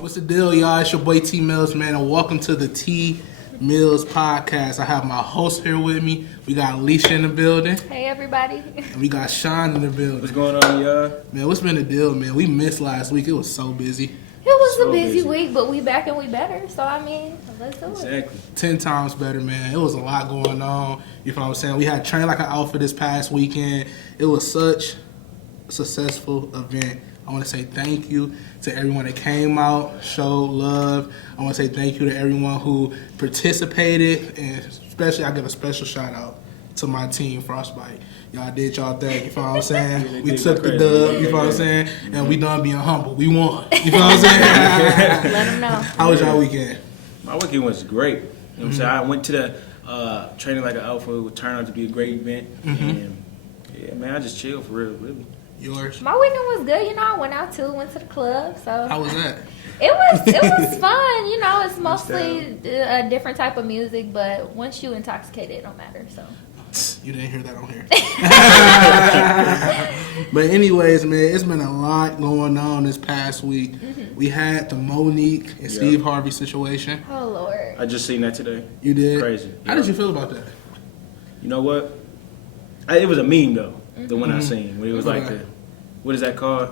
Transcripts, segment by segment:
What's the deal, y'all? It's your boy Tmillz, man, and welcome to the Tmillz Podcast. I have my host here with me. We got Alicia in the building. Hey, everybody. And we got Sean in the building. What's going on, y'all? Man, what's been the deal, man? We missed last week. It was so busy. It was a busy week, but we back and we better. So, I mean, let's do it. Exactly. 10 times better, man. It was a lot going on. You know what I'm saying? We had Train Like an Alpha this past weekend. It was such a successful event. I want to say thank you to everyone that came out, showed love. I want to say thank you to everyone who participated, and especially I give a special shout out to my team, Frostbite. Y'all did y'all thing, you know what I'm saying? We took the dub, you know what I'm saying? And we done being humble. We won, you know what I'm saying? Let them know. How was y'all weekend? My weekend was great. You know what I'm saying? I went to the Training Like an Alpha. It turned out to be a great event. And yeah, man, I just chilled for real, really. Yours? My weekend was good. You know, I went out too, went to the club. So How was that? It was fun. You know, it's mostly a different type of music, but once you intoxicated, it don't matter. So. You didn't hear that on here. But anyways, man, it's been a lot going on this past week. We had the Monique and Steve Harvey situation. Oh, Lord. I just seen that today. You did? Crazy. How did you feel about that? You know what? It was a meme, though, the one I seen. When it was like what is that called?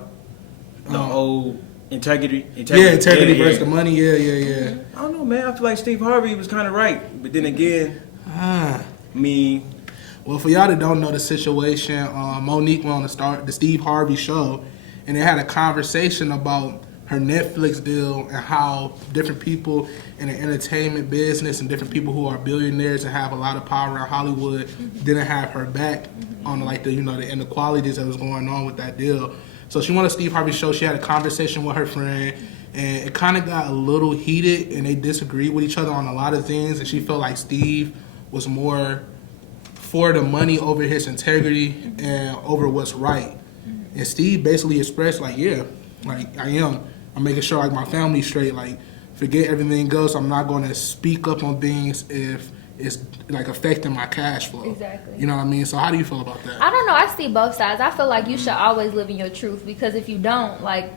The old integrity. Yeah, integrity versus the money. Yeah. I don't know, man. I feel like Steve Harvey was kind of right. But then again, well, for y'all that don't know the situation, Monique went on to start the Steve Harvey show, and they had a conversation about her Netflix deal and how different people in the entertainment business and different people who are billionaires and have a lot of power in Hollywood didn't have her back on like the the inequalities that was going on with that deal. So she went on Steve Harvey's show. She had a conversation with her friend, and it kind of got a little heated, and they disagreed with each other on a lot of things. And she felt like Steve was more for the money over his integrity and over what's right. And Steve basically expressed like, yeah, like I'm making sure like my family's straight. Like, forget everything else. I'm not going to speak up on things if it's like affecting my cash flow. Exactly. You know what I mean? So how do you feel about that? I don't know. I see both sides. I feel like you should always live in your truth, because if you don't, like,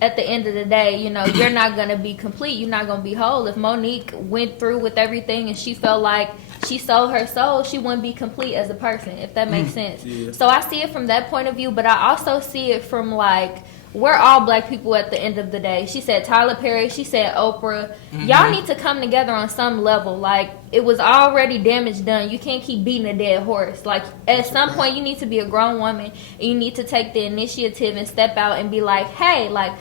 at the end of the day, you're not going to be complete. You're not going to be whole. If Monique went through with everything and she felt like she sold her soul, she wouldn't be complete as a person, if that makes sense. Yeah. So I see it from that point of view, but I also see it from, like, we're all black people at the end of the day. She said Tyler Perry, she said Oprah. Y'all need to come together on some level. Like, it was already damage done. You can't keep beating a dead horse. Like, at some point, you need to be a grown woman, and you need to take the initiative and step out and be like, hey, like,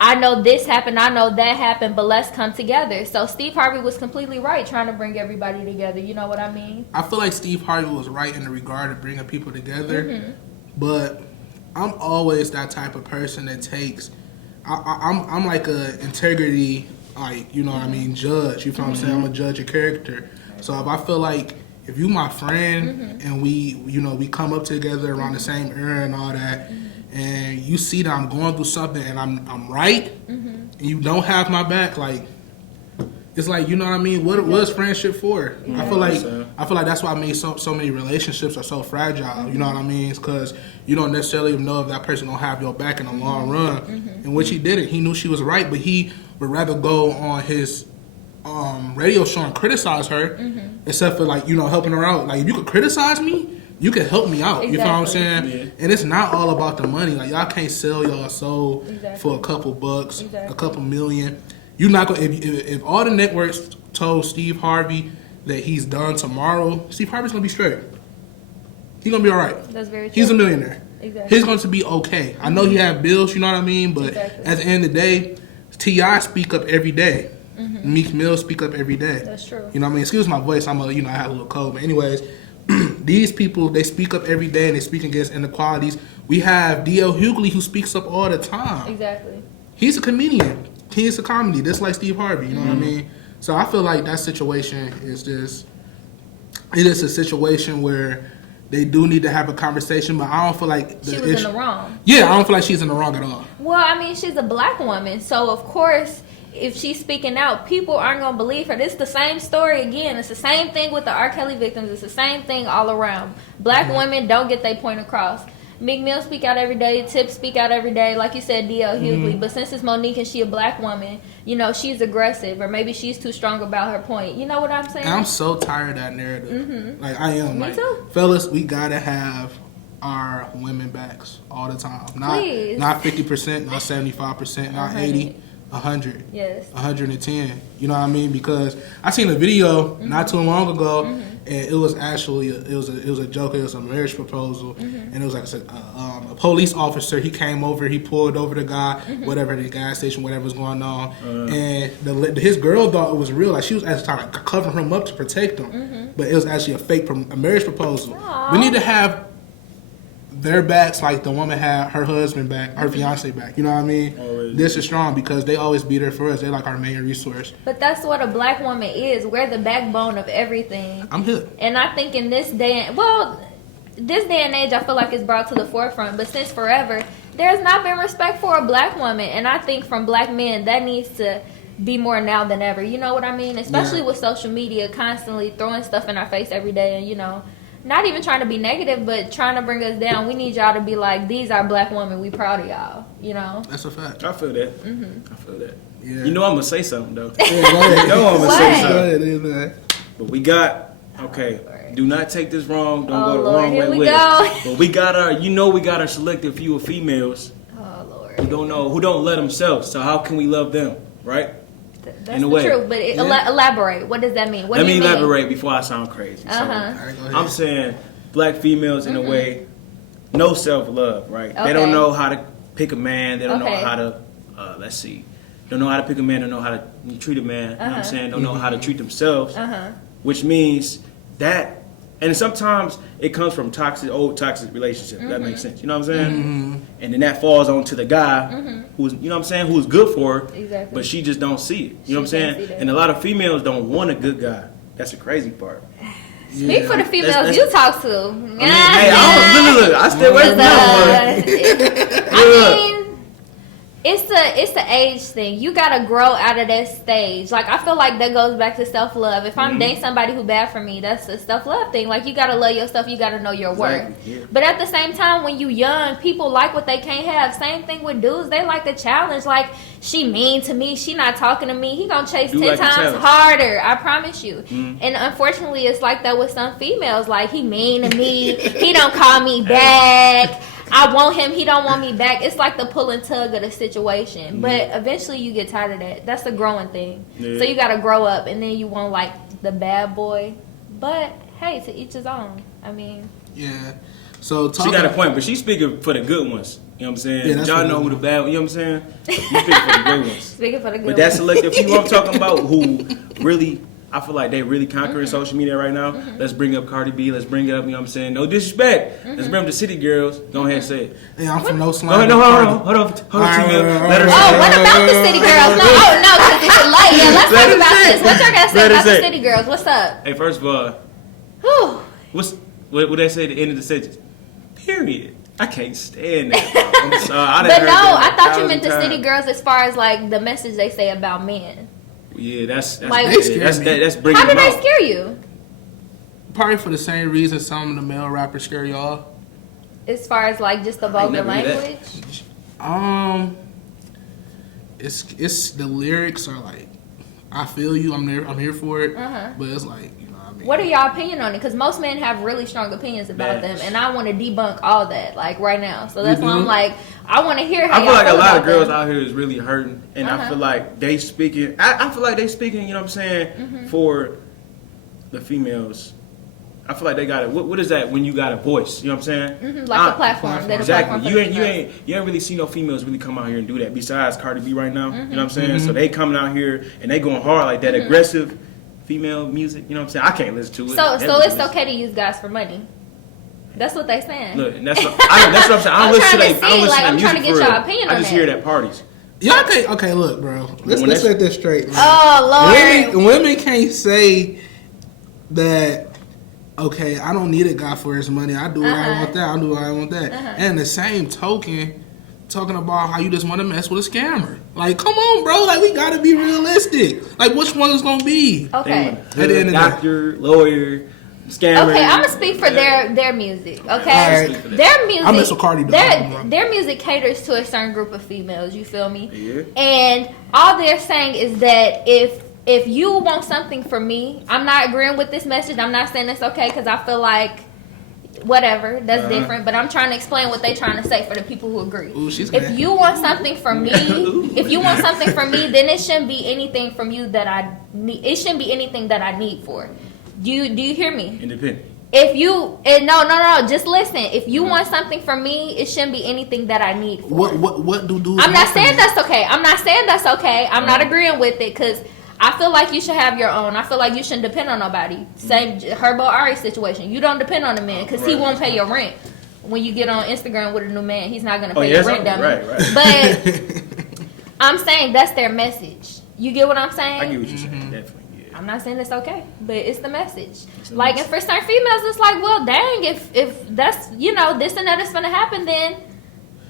I know this happened, I know that happened, but let's come together. So Steve Harvey was completely right trying to bring everybody together. You know what I mean? I feel like Steve Harvey was right in the regard of bringing people together, but I'm always that type of person that takes. I'm like a integrity, like, you know what I mean, judge. You know what I'm saying? I'm a judge of character. So if I feel like if you my friend and we come up together around the same era and all that, and you see that I'm going through something and I'm right, and you don't have my back, like, it's like, you know what I mean? What is friendship for? I feel like that's why I made so many relationships are so fragile. You know what I mean? It's because you don't necessarily know if that person gonna have your back in the long run. And which he didn't. He knew she was right, but he would rather go on his radio show and criticize her, except for like helping her out. Like, if you could criticize me, you can help me out. Exactly. You know what I'm saying? Yeah. And it's not all about the money. Like, y'all can't sell y'all soul for a couple bucks, a couple million. You're not gonna if all the networks told Steve Harvey that he's done tomorrow, Steve Harvey's gonna be straight. He's gonna be all right. That's very true. He's a millionaire. Exactly. He's going to be okay. I know he have bills, you know what I mean? But at the end of the day, T.I. speak up every day. Meek Millz speak up every day. That's true. You know what I mean? Excuse my voice. I have a little cold. But anyways, these people, they speak up every day and they speak against inequalities. We have D.L. Hughley who speaks up all the time. Exactly. He's a comedian. He's a comedy, just like Steve Harvey. You know what I mean? So I feel like that situation is just, it is a situation where they do need to have a conversation, but I don't feel like she was in the wrong. Yeah, I don't feel like she's in the wrong at all. Well, I mean, she's a black woman, so of course, if she's speaking out, people aren't going to believe her. It's the same story again. It's the same thing with the R. Kelly victims. It's the same thing all around. Black women don't get their point across. Meek Mill speak out every day. Tip speak out every day. Like you said, D.L. Hughley. But since it's Monique and she a black woman, you know, she's aggressive. Or maybe she's too strong about her point. You know what I'm saying? And I'm so tired of that narrative. Like, I am. Me too. Fellas, we gotta have our women backs all the time. Please. Not 50%, not 75%, not 80, 100. Yes. 110. You know what I mean? Because I seen a video not too long ago, and it was actually it was a joke. It was a marriage proposal, and it was like a police officer. He came over, he pulled over the guy, whatever, the gas station, whatever was going on, and his girl thought it was real. Like, she was actually trying to cover him up to protect him, but it was actually a marriage proposal. Aww. We need to have their backs like the woman had her husband back, her fiance back. You know what I mean? Always. This is strong because they always be there for us. They're like our main resource. But that's what a black woman is. We're the backbone of everything. I'm here. And I think in this day and age, I feel like it's brought to the forefront. But since forever, there's not been respect for a black woman. And I think from black men, that needs to be more now than ever. You know what I mean? Especially with social media constantly throwing stuff in our face every day. And, you know, not even trying to be negative, but trying to bring us down. We need y'all to be like, these are black women. We proud of y'all. You know? That's a fact. I feel that. I feel that. Yeah. You know I'm gonna say something though. Yeah, go ahead. You know I'm gonna say What? something. Go ahead, man. But we got do not take this wrong. Don't go the Lord, wrong here way we with go. it. But we got our selected few of females Oh, Lord. who don't let themselves. So how can we love them, right? That's in a the way. truth. But elaborate. What does that mean? What Let do you me mean? elaborate before I sound crazy. Uh-huh. All right, go ahead. I'm saying black females in a way, no self-love, right? Okay. They don't know how to pick a man. They don't know Okay. how to, don't know how to pick a man. Don't know how to treat a man. You know what I'm saying? Don't know how to treat themselves. Which means that, and sometimes it comes from old toxic relationships. That makes sense. You know what I'm saying? And then that falls onto the guy who's, you know what I'm saying, who's good for her, Exactly. but she just don't see it. You know what I'm She can't saying? see that. And a lot of females don't want a good guy. That's the crazy part. Speak for the females That's- you talk to. I mean, hey, I stay away from them. I mean, it's the age thing. You gotta grow out of that stage. Like, I feel like that goes back to self love. If I'm dating somebody who bad for me, that's a self love thing. Like, you gotta love yourself. You gotta know your worth. Exactly, yeah. But at the same time, when you young, people like what they can't have. Same thing with dudes. They like a challenge. Like, she mean to me. She not talking to me. He gonna chase 10 like a times challenge. harder. I promise you. And unfortunately, it's like that with some females. Like, he mean to me. He don't call me back. I want him. He don't want me back. It's like the pull and tug of the situation. But eventually, you get tired of that. That's a growing thing. Yeah. So you gotta grow up, and then you want like the bad boy. But hey, to each his own. I mean, Yeah. So She got a point, but she's speaking for the good ones. You know what I'm saying? Yeah, that's Y'all what know it who the is. bad. You know what I'm saying? You speak for the good ones. speaking for the good. But that one. selective few I'm talking about who really, I feel like they really conquering social media right now. Let's bring up Cardi B. Let's bring it up. You know what I'm saying? No disrespect. Let's bring up the city girls. Go ahead and say it. Hey, I'm from no Go slime. ahead. No, hold on, Tmillz. Let her Oh, say it. what about the city girls? No, because it's late. Yeah, let's Let talk her about say it. this. What y'all gotta say Let her about the say it. city girls? What's up? Hey, first of all, Whew. what they say at the end of the sentence? Period. I can't stand that. Bro. I'm sorry. I done But heard no, that I thought you 1,000 meant the times. city girls as far as like the message they say about men. Yeah, that's Like- They scare that's me. that's bringing How do them they out. scare you? Probably for the same reason some of the male rappers scare y'all. As far as like just the ain't vulgar never heard that. language? It's the lyrics are like, I feel you. I'm there. I'm here for it. But it's like, you know what I mean? What are y'all opinion on it? Because most men have really strong opinions about them, and I want to debunk all that like right now. So that's why I'm like, I want to hear how I feel y'all like a feel lot about of girls them. out here is really hurting, and I feel like they speaking. I feel like they speaking. You know what I'm saying for the females. I feel like they got it. What is that when you got a voice? You know what I'm saying? Like a platform. They're the Exactly. platform for You the ain't really see no females really come out here and do that. Besides Cardi B right now. You know what I'm saying? So they coming out here and they going hard like that aggressive female music. You know what I'm saying? I can't listen to it. So Never it's listen. okay to use guys for money. That's what they saying. Look, and that's what I'm saying. I I'm don't listen to trying to that. I don't see, listen like, to I'm music trying to get for your real. opinion I on just that. hear it at parties. Y'all can't. Okay, look, bro. Let's that's- set this straight. Man. Oh Lord. Women can't say that. Okay, I don't need a guy for his money. I do what I want that. I do what I want that. And the same token, talking about how you just want to mess with a scammer. Like, come on, bro. Like, we gotta be realistic. Like, which one is gonna be? Okay. At the end of the day. Doctor, lawyer, scamming. Okay, I'm gonna speak for their music. Okay, Right. their music. I miss Cardi though. Their music caters to a certain group of females. You feel me? Yeah. And all they're saying is that if you want something from me, I'm not agreeing with this message. I'm not saying it's okay because I feel like whatever, that's different. But I'm trying to explain what they're trying to say for the people who agree. Ooh, if you want something from me, then it shouldn't be anything from you that I need. It shouldn't be anything that I need for. Do you hear me? Independent. If you no, just listen. If you want something from me, it shouldn't be anything that I need for. What do dudes? I'm not saying that's okay. I'm not agreeing with it because I feel like you should have your own. I feel like you shouldn't depend on nobody. Same Herbo Ari situation. You don't depend on a man because he won't pay your rent. When you get on Instagram with a new man, he's not gonna pay your rent. Right. But I'm saying that's their message. You get what I'm saying? I get what you're saying. Definitely. I'm not saying it's okay, but it's the message. Like, and for certain females, it's like, well, dang, if that's, this and that is going to happen, then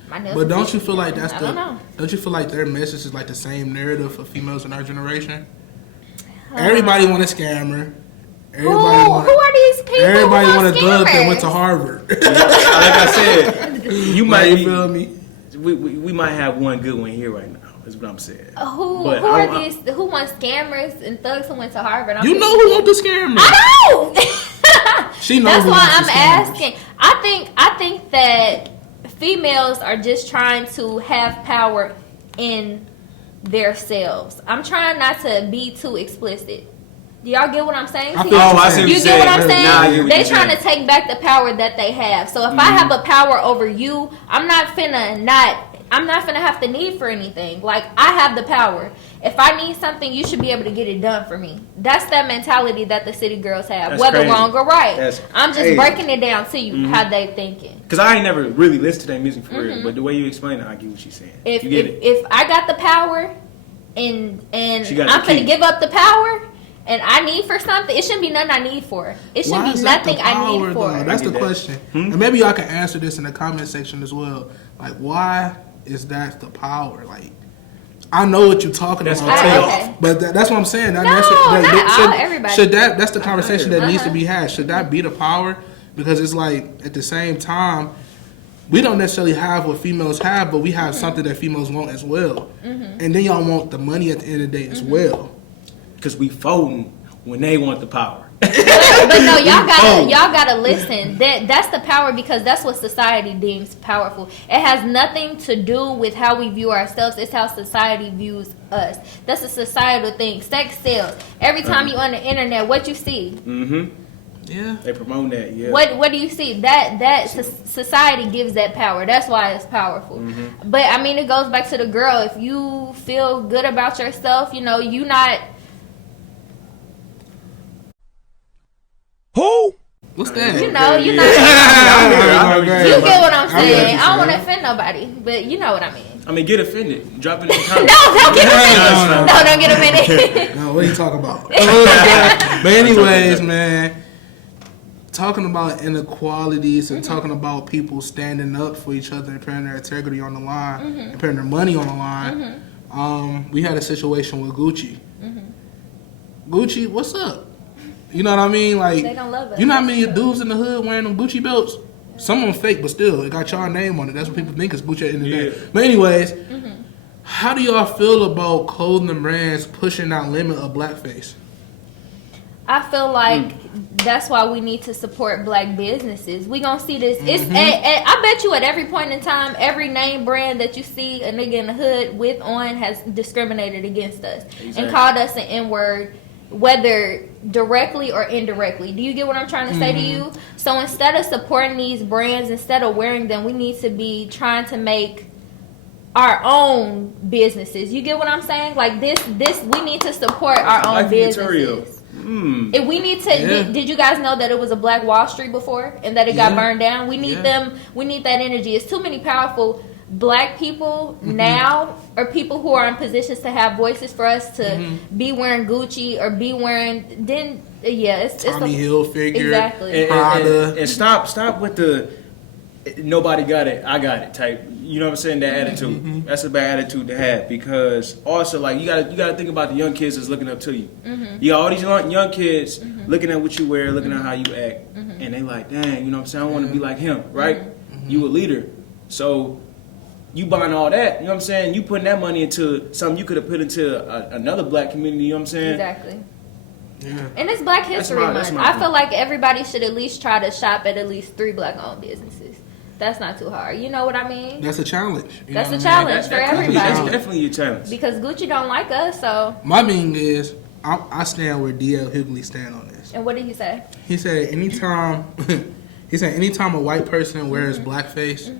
my nails. But don't you feel like don't you feel like their message is like the same narrative for females in our generation? Everybody want a scammer. Who are these people? Everybody want a scammers? thug that went to Harvard. Like I said, you might feel me. We might have one good one here right now. Is what I'm saying. Who want scammers and thugs who went to Harvard? Who want the scammers? I don't. She knows. That's why I'm asking. I think that females are just trying to have power in themselves. I'm trying not to be too explicit. Do y'all get what I'm saying? I see what you get what I'm saying? Nah, they trying to take back the power that they have. So if I have a power over you, I'm not finna have to need for anything. Like, I have the power. If I need something, you should be able to get it done for me. That's that mentality that the city girls have, That's whether crazy. Wrong or right. That's I'm just crazy. breaking it down to you how they thinking. Because I ain't never really listened to their music for real, but the way you explain it, I get what she's saying. If I got the power and I'm finna give up the power and I need for something, it shouldn't be nothing I need for. It should be nothing I need for. That's the question. And maybe y'all can answer this in the comment section as well. Like, why is that the power? Like, I know what you're talking about, but that's what I'm saying. That's the conversation that needs to be had. Should that be the power? Because it's like, at the same time, we don't necessarily have what females have, but we have something that females want as well. And then y'all want the money at the end of the day as well. Because we folding when they want the power. But no, y'all gotta listen. That's the power because that's what society deems powerful. It has nothing to do with how we view ourselves. It's how society views us. That's a societal thing. Sex sells. Every time you on the internet, what you see? Yeah, they promote that. Yeah. What do you see? That society gives that power. That's why it's powerful. But I mean, it goes back to the girl. If you feel good about yourself, you not. Who? What's that? You get what I'm saying. I don't want to offend nobody, but you know what I mean. I mean, get offended. Drop it in the comments. Don't get offended. No, don't get offended. No, what are you talking about? But anyways, man, talking about inequalities and talking about people standing up for each other and putting their integrity on the line and putting their money on the line. We had a situation with Gucci. Gucci, what's up? You know what I mean? Like, they don't love us. You know how many dudes in the hood wearing them Gucci belts? Some of them fake, but still, it got y'all name on it. That's what people think is Gucci at the end of the day. But anyways, how do y'all feel about clothing brands pushing that limit of blackface? I feel like that's why we need to support black businesses. We gonna see this. It's I bet you at every point in time, every name brand that you see a nigga in the hood with on has discriminated against us and called us an N-word, whether directly or indirectly. Do you get what I'm trying to say to you? So instead of supporting these brands, instead of wearing them, we need to be trying to make our own businesses. You get what I'm saying? Like this we need to support our own businesses. If we need to, did you guys know that it was a Black Wall Street before and that it got burned down? We need them. We need that energy. It's too many powerful black people now, or people who are in positions to have voices for us to be wearing Gucci or be wearing. It's Tommy Hilfiger, exactly. And stop with the nobody got it, I got it type. You know what I'm saying? That attitude. That's a bad attitude to have, because also like you gotta think about the young kids that's looking up to you. You got all these young kids looking at what you wear, looking at how you act, and they like, dang, you know what I'm saying? I want to be like him, right? You a leader, so you buying all that. You know what I'm saying? You putting that money into something you could have put into another black community. You know what I'm saying? Exactly. Yeah. And it's Black History Month. I feel like everybody should at least try to shop at least 3 black-owned businesses. That's not too hard. You know what I mean? That's a challenge. That's a challenge for everybody. That's definitely a challenge. Because Gucci don't like us, so. My thing is, I stand where D.L. Hughley stand on this. And what did he say? He said anytime a white person wears blackface,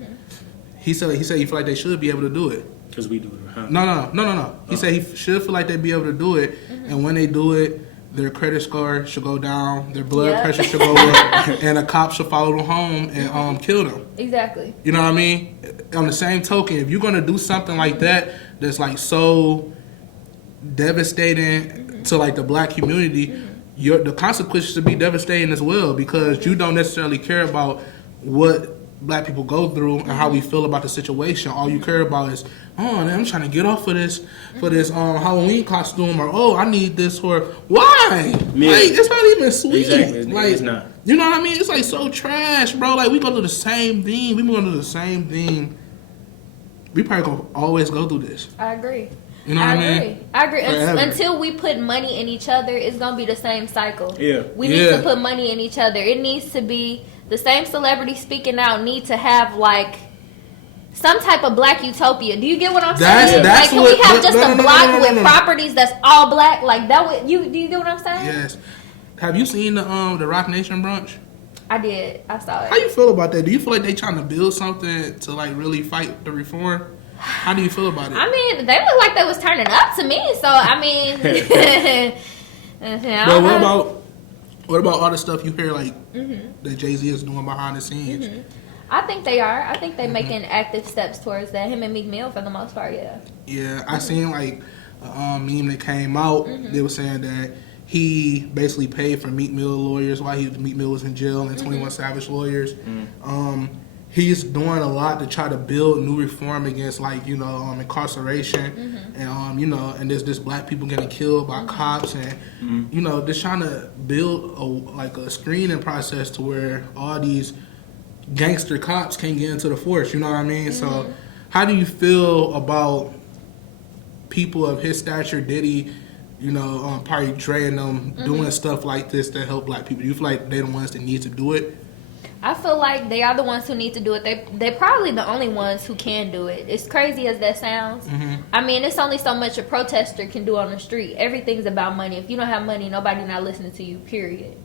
he said he feel like they should be able to do it. Because we do it, huh? No. He said he should feel like they be able to do it, and when they do it, their credit score should go down, their blood pressure should go up, and a cop should follow them home and kill them. Exactly. You know what I mean? On the same token, if you're gonna do something like that, that's like so devastating to like the black community, the consequences should be devastating as well, because you don't necessarily care about what black people go through and how we feel about the situation. All you care about is, oh, man, I'm trying to get off of this Halloween costume, or I need this, or why? Yeah. Like, it's not even sweet. Exactly. Like, it's not. You know what I mean? It's like so trash, bro. Like, we go through the same thing. We gonna do the same thing. We probably gonna always go through this. I agree. You know what I mean? I agree. Forever. Until we put money in each other, it's gonna be the same cycle. Yeah. We need to put money in each other. It needs to be the same celebrity speaking out need to have like some type of black utopia. Do you get what I'm saying? That's like, can we have just a block with properties that's all black? Like that would do you get what I'm saying? Yes. Have you seen the Rock Nation brunch? I did. I saw it. How you feel about that? Do you feel like they trying to build something to like really fight the reform? How do you feel about it? I mean, they look like they was turning up to me. So I mean, but what about all the stuff you hear like that Jay-Z is doing behind the scenes? I think they are. I think they're making active steps towards that. Him and Meek Mill for the most part, yeah. Yeah, I seen like a meme that came out. They were saying that he basically paid for Meek Mill lawyers while Meek Mill was in jail, and 21 Savage lawyers. He's doing a lot to try to build new reform against, like, incarceration, and and there's black people getting killed by cops, and just trying to build a screening process to where all these gangster cops can't get into the force. You know what I mean? So, how do you feel about people of his stature, Diddy, probably Dre and them doing stuff like this to help black people? Do you feel like they're the ones that need to do it? I feel like they are the ones who need to do it. They're probably the only ones who can do it. As crazy as that sounds. I mean, it's only so much a protester can do on the street. Everything's about money. If you don't have money, nobody's not listening to you, period.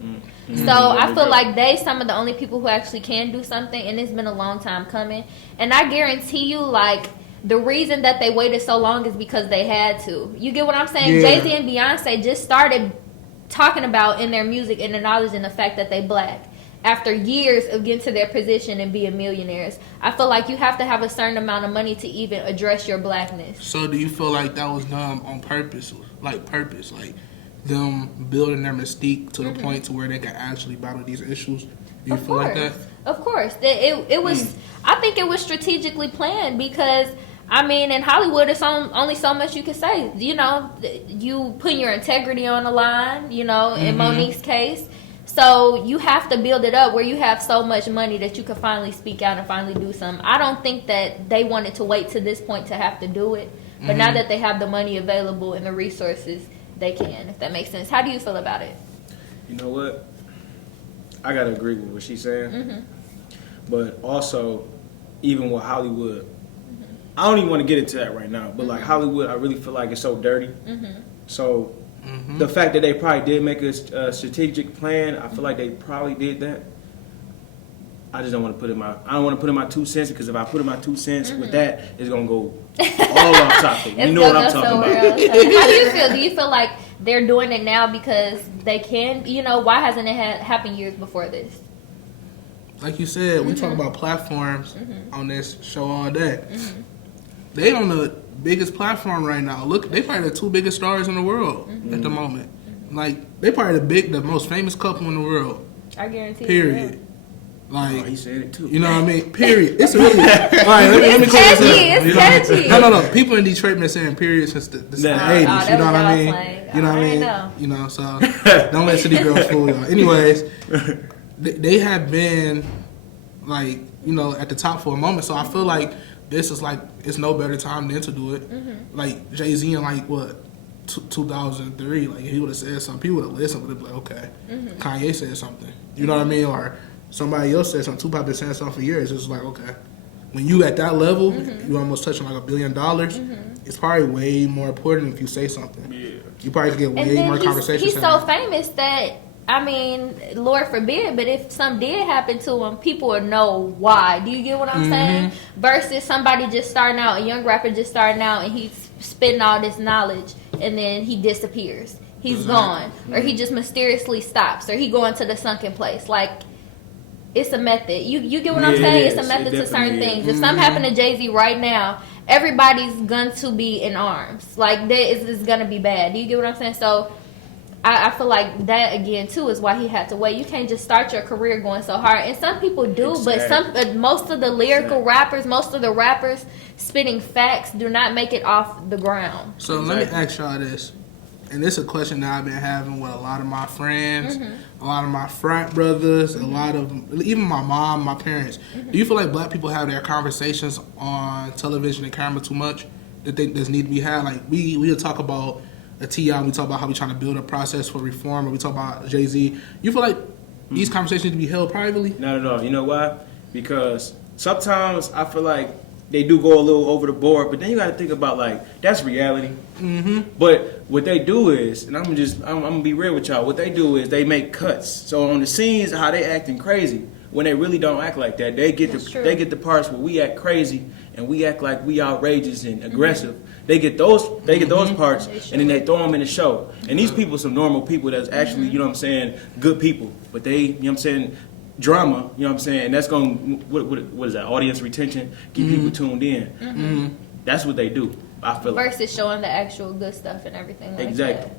So I feel like they some of the only people who actually can do something, and it's been a long time coming. And I guarantee you, like, the reason that they waited so long is because they had to. You get what I'm saying? Yeah. Jay-Z and Beyonce just started talking about in their music and acknowledging the fact that they black. After years of getting to their position and being millionaires, I feel like you have to have a certain amount of money to even address your blackness. So do you feel like that was done on purpose, like them building their mystique to the point to where they can actually battle these issues? Do you feel like that? Of course. It was, I think it was strategically planned because, I mean, in Hollywood, it's only so much you can say. You put your integrity on the line, in Monique's case. So you have to build it up where you have so much money that you can finally speak out and finally do something. I don't think that they wanted to wait to this point to have to do it. But now that they have the money available and the resources, they can, if that makes sense. How do you feel about it? You know what? I got to agree with what she's saying. But also, even with Hollywood, I don't even want to get into that right now. But like Hollywood, I really feel like it's so dirty. So the fact that they probably did make a strategic plan, I feel like they probably did that. I just don't want to put in my 2 cents, because if I put in my 2 cents with that, it's gonna go all off topic. You know what I'm talking about. How do you feel? Do you feel like they're doing it now because they can? Why hasn't it happened years before this? Like you said, we talk about platforms on this show all day. They on the biggest platform right now. Look, they probably the 2 biggest stars in the world at the moment. Like, they probably the most famous couple in the world. I guarantee. Period. Yeah. Like, he said it too. You know what I mean? Period. It's really let me clear this up. It's catchy. No. People in Detroit been saying period since the 80s. You know what I mean? You know what I mean? You know, so don't let city girls fool y'all. Anyways, they have been like, you know, at the top for a moment. So I feel like this is like, it's no better time than to do it. Mm-hmm. Like Jay-Z in like what 2003, like he would have said something, people would have listened, would have been like, okay. Mm-hmm. Kanye said something. You know what I mean? Or somebody else said something. Tupac been saying something for years. It's like, okay, when you at that level, you almost touching like $1 billion. It's probably way more important if you say something. Yeah, you probably could get way more conversations. He's so famous that, I mean, Lord forbid, but if something did happen to him, people would know why. Do you get what I'm saying? Versus somebody just starting out, a young rapper just starting out, and he's spitting all this knowledge, and then he disappears. He's gone, or he just mysteriously stops, or he go into the sunken place. Like, it's a method. You get what I'm saying? It's a method to certain things. If something happened to Jay-Z right now, everybody's going to be in arms. Like, it's going to be bad. Do you get what I'm saying? So, I feel like that, again, too, is why he had to wait. You can't just start your career going so hard. And some people do, but most of the lyrical rappers, most of the rappers spitting facts do not make it off the ground. So, let me ask y'all this. And this is a question that I've been having with a lot of my friends, a lot of my frat brothers, a lot of, even my mom, my parents. Do you feel like black people have their conversations on television and camera too much that they need to be had? Like, we'll talk about a T.I., we talk about how we trying to build a process for reform, or we talk about Jay-Z. You feel like these conversations need to be held privately? Not at all. You know why? Because sometimes I feel like they do go a little over the board, but then you got to think about, like, that's reality. But what they do is, and I'm gonna be real with y'all. What they do is they make cuts. So on the scenes, how they acting crazy when they really don't act like that. They get the parts where we act crazy and we act like we outrageous and aggressive. They get those parts, and then they throw them in the show. And these people, some normal people that's actually, you know what I'm saying, good people. But they, you know what I'm saying, drama, you know what I'm saying, and that's going, what is that, audience retention, keep people tuned in. That's what they do, I feel like. Versus showing the actual good stuff and everything like that.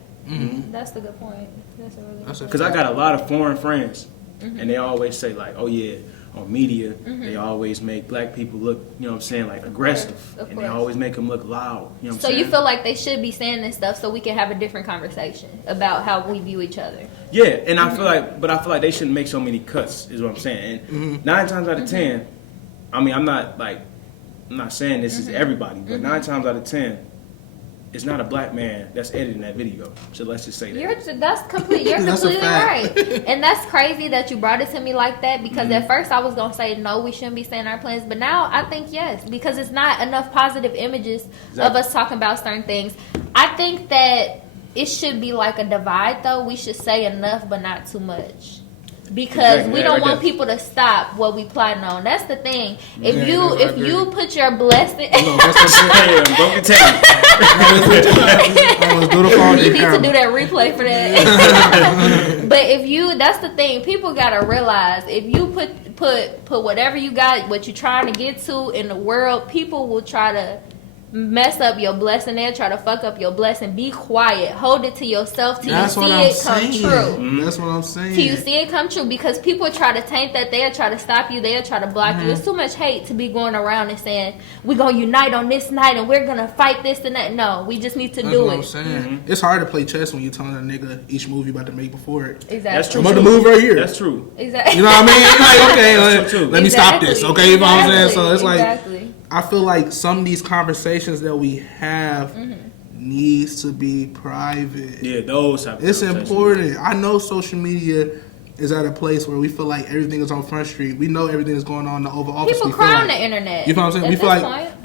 That's the good point. That's a really good point. Because I got a lot of foreign friends, and they always say, like, oh yeah, on media, they always make black people look, you know what I'm saying, like aggressive. Of course. They always make them look loud. You know what I'm saying? So you feel like they should be saying this stuff so we can have a different conversation about how we view each other. Yeah, and I feel like they shouldn't make so many cuts, is what I'm saying. And 9 times out of 10, I mean, I'm not saying this is everybody, but 9 times out of 10, it's not a black man that's editing that video. So let's just say that. You're completely right. And that's crazy that you brought it to me like that, because at first I was going to say, no, we shouldn't be saying our plans. But now I think yes, because it's not enough positive images of us talking about certain things. I think that it should be like a divide, though. We should say enough, but not too much. Because we don't want people to stop what we plotting on. That's the thing. If you put your blessing, you need to do that replay for that. But that's the thing. People gotta realize, if you put whatever you got, what you're trying to get to in the world, people will try to mess up your blessing. They'll try to fuck up your blessing. Be quiet. Hold it to yourself till you see it come true. That's what I'm saying. Till you see it come true, because people try to taint that. They'll try to stop you. They'll try to block you. It's too much hate to be going around and saying, we're going to unite on this night and we're going to fight this and that. No, we just need to do it. That's what I'm saying. It's hard to play chess when you're telling a nigga each move you about to make before it. Exactly. That's true. I'm about to move right here. That's true. Exactly. You know what I mean? Like, okay, let me stop this. Okay, you know what I'm saying? So it's like, I feel like some of these conversations that we have needs to be private. Yeah, those type of It's important. I know social media is at a place where we feel like everything is on Front Street. We know everything that's going on in the Oval Office. People cry on the internet. You know what I'm saying? We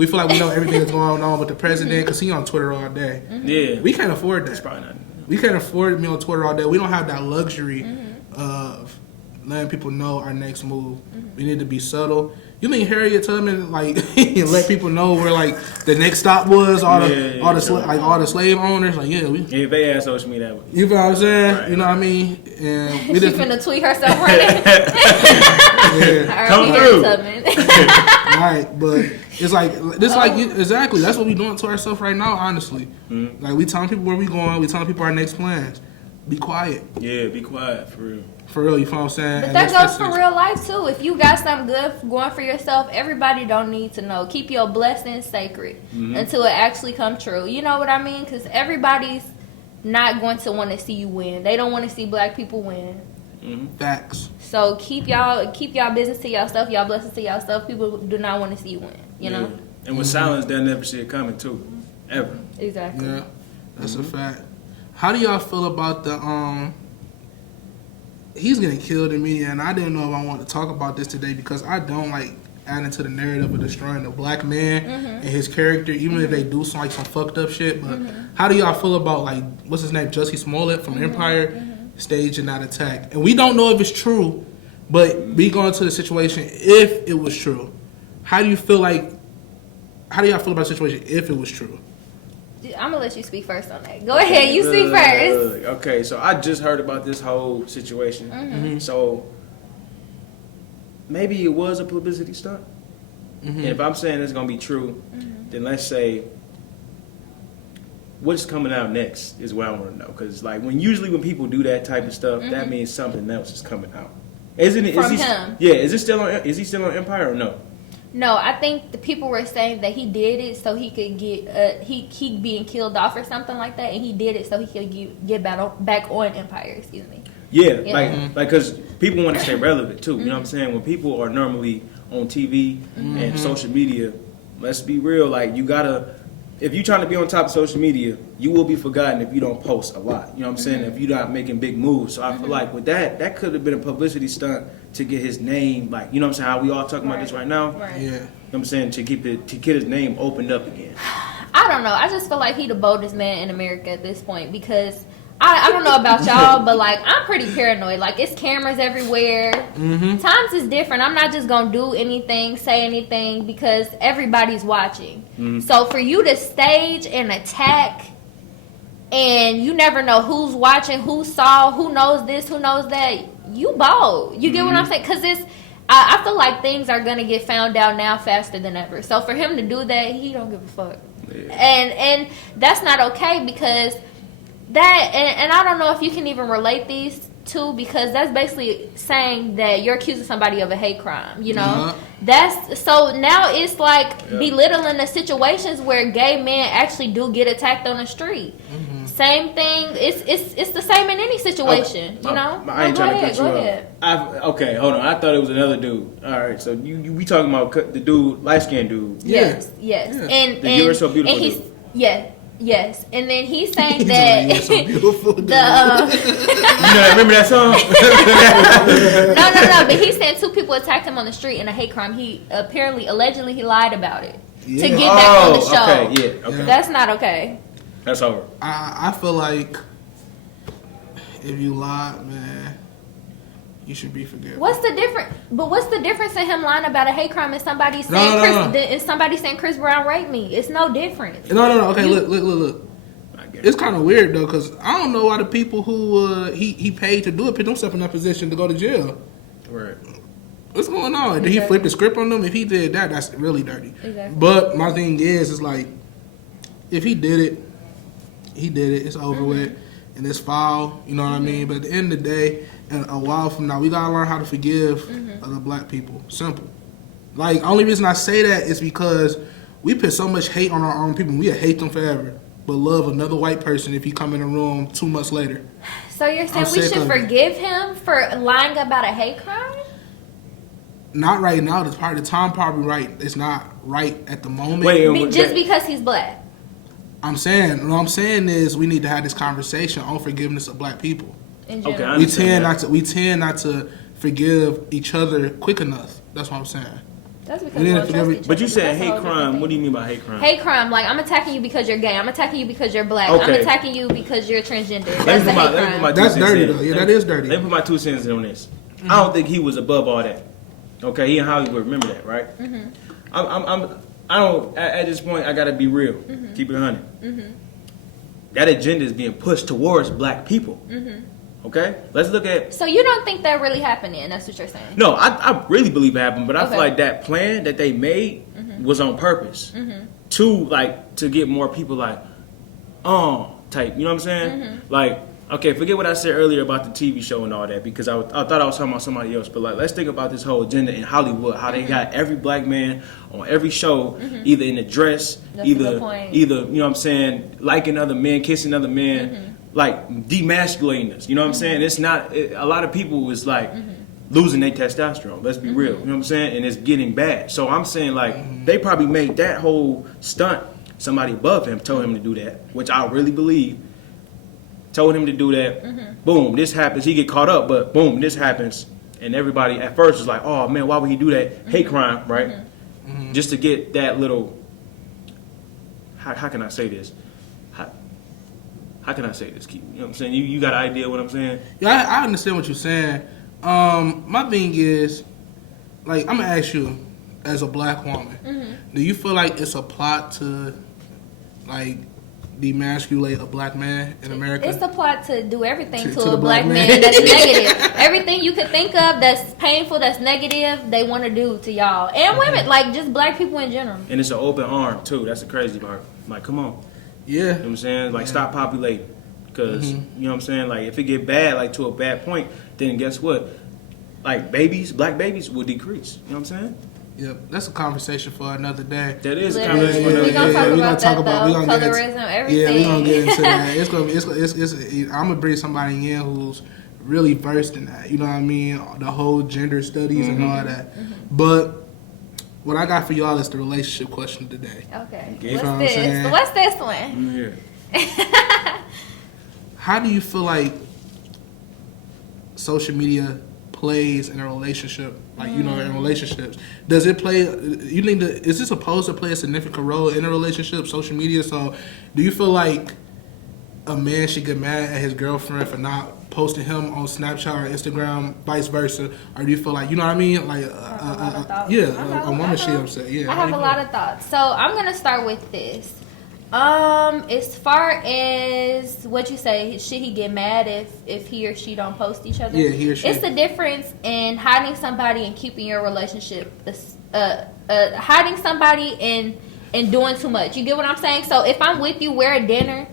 feel like we know everything that's going on with the president because he's on Twitter all day. Yeah, we can't afford that. That's probably not. We can't afford to be on Twitter all day. We don't have that luxury of letting people know our next move. We need to be subtle. You think Harriet Tubman like let people know where like the next stop was? All the slave owners. Like if they had social media. You know what I'm saying? Right, you know what I mean? And we she finna tweet herself right now. Come through. Right, but it's like this exactly. That's what we doing to ourselves right now. Honestly, like we telling people where we going. We telling people our next plans. Be quiet. Yeah, be quiet for real. For real, you feel what I'm saying? But that goes for real life too. If you got something good going for yourself, everybody don't need to know. Keep your blessings sacred until it actually come true. You know what I mean? Because everybody's not going to want to see you win. They don't want to see black people win. Facts. So keep y'all business to yourself, y'all blessings to yourself. People do not want to see you win. You know. And with silence, they'll never see it coming too, ever. Exactly. Yeah, that's a fact. How do y'all feel about the he's getting killed in media, and I didn't know if I wanted to talk about this today because I don't like adding to the narrative of destroying the black man and his character, even if they do some fucked up shit. But how do y'all feel about what's his name, Jussie Smollett from Empire, staging that attack? And we don't know if it's true, but we go into the situation if it was true. How do y'all feel about the situation if it was true? I'm gonna let you speak first on that. Go ahead, you speak first. Okay, so I just heard about this whole situation. So maybe it was a publicity stunt. And if I'm saying it's gonna be true, then let's say what's coming out next is what I want to know. Because usually when people do that type of stuff, that means something else is coming out. Isn't it? From him? Yeah. Is he still on Empire or no? No, I think the people were saying that he did it so he could get he being killed off or something like that, and he did it so he could get back on Empire. Excuse me. Yeah, because people want to stay relevant too. You know what I'm saying? When people are normally on TV and social media, let's be real. You gotta, if you're trying to be on top of social media, you will be forgotten if you don't post a lot. You know what I'm saying? If you're not making big moves. So I feel like with that could have been a publicity stunt to get his name, you know what I'm saying? How we all talking about this right now. Right. Yeah. You know what I'm saying? To get his name opened up again. I don't know. I just feel like he the boldest man in America at this point because I don't know about y'all, but I'm pretty paranoid. It's cameras everywhere. Times is different. I'm not just gonna do anything, say anything because everybody's watching. So for you to stage an attack and you never know who's watching, who saw, who knows this, who knows that, you bold. You get what I'm saying? Because I feel like things are gonna get found out now faster than ever. So for him to do that, he don't give a fuck. Yeah. And that's not okay because that and I don't know if you can even relate these two because that's basically saying that you're accusing somebody of a hate crime. You know, that's so now it's belittling the situations where gay men actually do get attacked on the street. Same thing. It's the same in any situation. You know. I ain't trying to cut you up. Okay, hold on. I thought it was another dude. All right, so we talking about the dude, light skinned dude. Yes. Yeah. And You're So Beautiful and he's dude. Yes, and then he's saying that You're so beautiful, remember that song? No, but he's saying two people attacked him on the street in a hate crime. He allegedly he lied about it to get back on the show. Okay. That's not okay. That's over. I feel like if you lied, man, you should be forgiven. What's the difference in him lying about a hate crime and somebody saying somebody saying Chris Brown raped me? It's no difference. No. Okay, look. It's kind of weird though, cause I don't know why the people who he paid to do it put themselves in that position to go to jail. Right. What's going on? Did he flip the script on them? If he did that, that's really dirty. Exactly. But my thing is if he did it, he did it. It's over with, and it's foul. You know what I mean? But at the end of the day, and a while from now, we gotta learn how to forgive other black people. Simple. Only reason I say that is because we put so much hate on our own people. We'll hate them forever, but love another white person if he come in the room 2 months later. So you're saying we should forgive him for lying about a hate crime? Not right now. This part of the time probably right. It's not right at the moment. Just because he's black. What I'm saying is we need to have this conversation on forgiveness of black people. Okay, we tend not to forgive each other quick enough. That's what I'm saying. That's because we don't trust each other. But you said hate crime. What do you mean by hate crime? Hate crime, I'm attacking you because you're gay. I'm attacking you because you're black. I'm attacking you because you're transgender. That's a hate crime. That's dirty though. Yeah, that is dirty. Let me put my 2 cents on this. I don't think he was above all that. Okay, he in Hollywood. Remember that, right? I don't. At this point, I gotta be real. Keep it 100. That agenda is being pushed towards black people. Okay, let's look at. So you don't think that really happened? Then that's what you're saying? No, I really believe it happened, but I feel like that plan that they made was on purpose to get more people type. You know what I'm saying? Okay, forget what I said earlier about the TV show and all that, because I thought I was talking about somebody else. But like, let's think about this whole agenda in Hollywood, how they got every black man on every show, either in a dress, either you know what I'm saying, liking other men, kissing other men, like demasculating us. You know what I'm saying? It's not a lot of people is like losing their testosterone. Let's be real. You know what I'm saying? And it's getting bad. So I'm saying like they probably made that whole stunt. Somebody above him told him to do that, which I really believe. Told him to do that. Boom, this happens. He get caught up, but boom, this happens. And everybody at first was like, oh man, why would he do that? Hate crime, right? Just to get that little, how can I say this? How can I say this? You know what I'm saying? You got an idea what I'm saying? Yeah, I understand what you're saying. My thing is, like, I'm going to ask you, as a black woman, do you feel like it's a plot to, like, demasculate a black man in America? It's a plot to do everything to a black man that's negative. Everything you could think of that's painful, that's negative, they want to do to y'all. And women, like just black people in general. And it's an open arm, too. That's the crazy part. Like, come on. Yeah. You know what I'm saying? Like, stop populating. Because, you know what I'm saying? Like, if it get bad, like, to a bad point, then guess what? Like, black babies will decrease. You know what I'm saying? Yep, that's a conversation for another day. That is a Literally. conversation for another day. We're gonna talk about colorism, everything. Yeah, we're gonna get into that. I'm gonna bring somebody in who's really versed in that. You know what I mean? The whole gender studies and all that. But what I got for y'all is the relationship question today. Okay. What's this one? Yeah. How do you feel like social media plays in a relationship? Like, you know, in relationships, does it play? You think is this supposed to play a significant role in a relationship? Social media. So, do you feel like a man should get mad at his girlfriend for not posting him on Snapchat or Instagram, vice versa, or do you feel like, you know what I mean? Like, a woman should upset. Yeah, I have a lot of thoughts. So I'm gonna start with this. As far as what you say, should he get mad if he or she don't post each other? Yeah, he or she. It's the difference in hiding somebody and keeping your relationship. Hiding somebody and doing too much. You get what I'm saying? So if I'm with you, we're at dinner,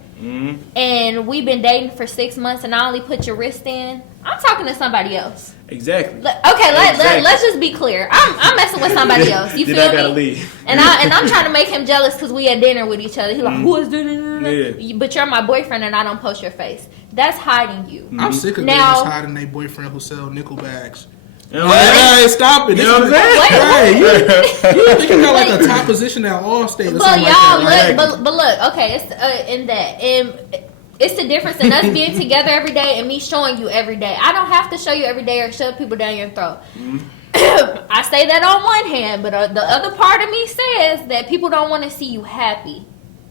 and we've been dating for 6 months, and I only put your wrist in, I'm talking to somebody else. Exactly. Let's just be clear. I'm messing with somebody else. You feel me? I gotta leave. And I'm trying to make him jealous because we at dinner with each other. He's like, who is this? Yeah. But you're my boyfriend and I don't post your face. That's hiding you. I'm sick of girls hiding their boyfriend who sell nickel bags. Hey, stop it. You know what I'm saying? You think you got like a top position at Allstate or something y'all, like that. but look, okay, it's in that. And it's the difference in us being together every day and me showing you every day. I don't have to show you every day or shove people down your throat. I say that on one hand, but the other part of me says that people don't want to see you happy.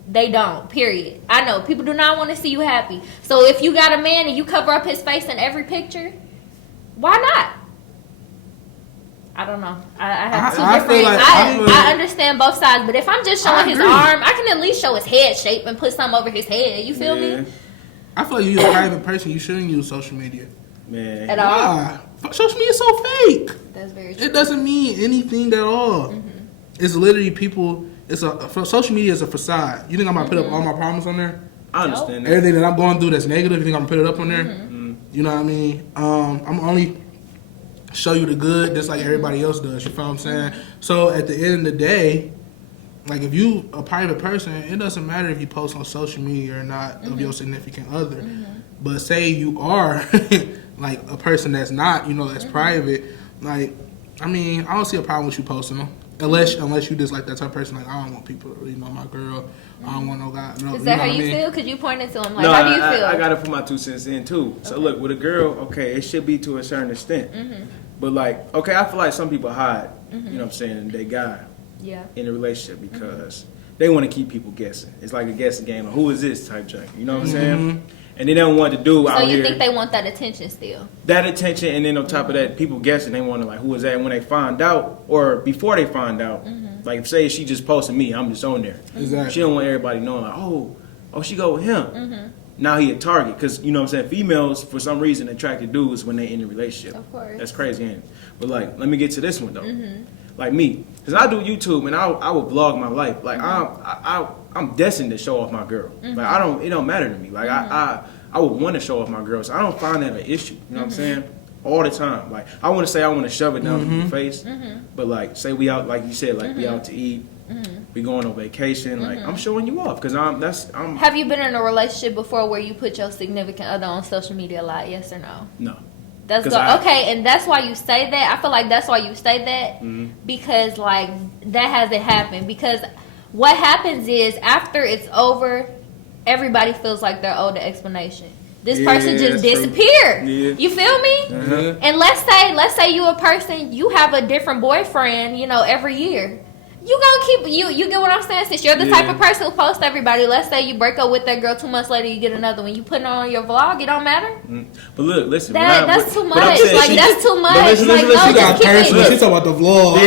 They don't, period. I know, people do not want to see you happy. So if you got a man and you cover up his face in every picture, why not? I don't know. I have two different. I understand both sides, but if I'm just showing his arm, I can at least show his head shape and put something over his head. You feel me? I feel like you're a private person. You shouldn't use social media. Man. At all. Social media is so fake. That's very true. It doesn't mean anything at all. It's literally people. Social media is a facade. You think I'm gonna put up all my problems on there? I understand that. Everything that I'm going through that's negative. You think I'm gonna put it up on there? You know what I mean? I'm only show you the good just like everybody else does. You feel what I'm saying? So at the end of the day, like if you a private person, it doesn't matter if you post on social media or not of your significant other. But say you are like a person that's not, you know, that's private. Like, I mean, I don't see a problem with you posting them. Unless you just like that type of person, like I don't want people to really know my girl. I don't want no guy. No, is that how you feel? Could you point it to him? Like, no, how do you feel? I gotta put my 2 cents in too. So look, with a girl, okay, it should be to a certain extent. But like, okay, I feel like some people hide. You know what I'm saying? They guy in a relationship because they want to keep people guessing. It's like a guessing game of who is this type thing. You know what I'm saying? And they don't want to do out here. So you think they want that attention still? That attention, and then on top of that, people guessing. They want to like, who is that? And when they find out, or before they find out, like say she just posted me, I'm just on there. Exactly. She don't want everybody knowing like, oh, she go with him. Now he a target because you know what I'm saying. Females for some reason attract dudes when they in a relationship. Of course. That's crazy, ain't it? But like, let me get to this one though. Like me, because I do YouTube and I would vlog my life. Like I'm destined to show off my girl. Like it don't matter to me. Like I would want to show off my girl. So I don't find that an issue. You know what I'm saying? All the time. Like, I want to say I want to shove it down in your face, but like, say we out, like you said, like we out to eat, we going on vacation. Like, I'm showing you off because I'm. Have you been in a relationship before where you put your significant other on social media a lot? Yes or no? No. Okay, and that's why you say that. I feel like that's why you say that because like that hasn't happened. Because what happens is after it's over, everybody feels like they're owed an explanation. This person just disappeared. Yeah. You feel me? And let's say you a person, you have a different boyfriend, you know, every year. You gonna keep you get what I'm saying? Since you're the type of person who posts everybody, let's say you break up with that girl 2 months later, you get another one. You put it on your vlog, it don't matter. But look, listen, that's too much. Like that's too much. Listen, she got personal. She talking about the vlog.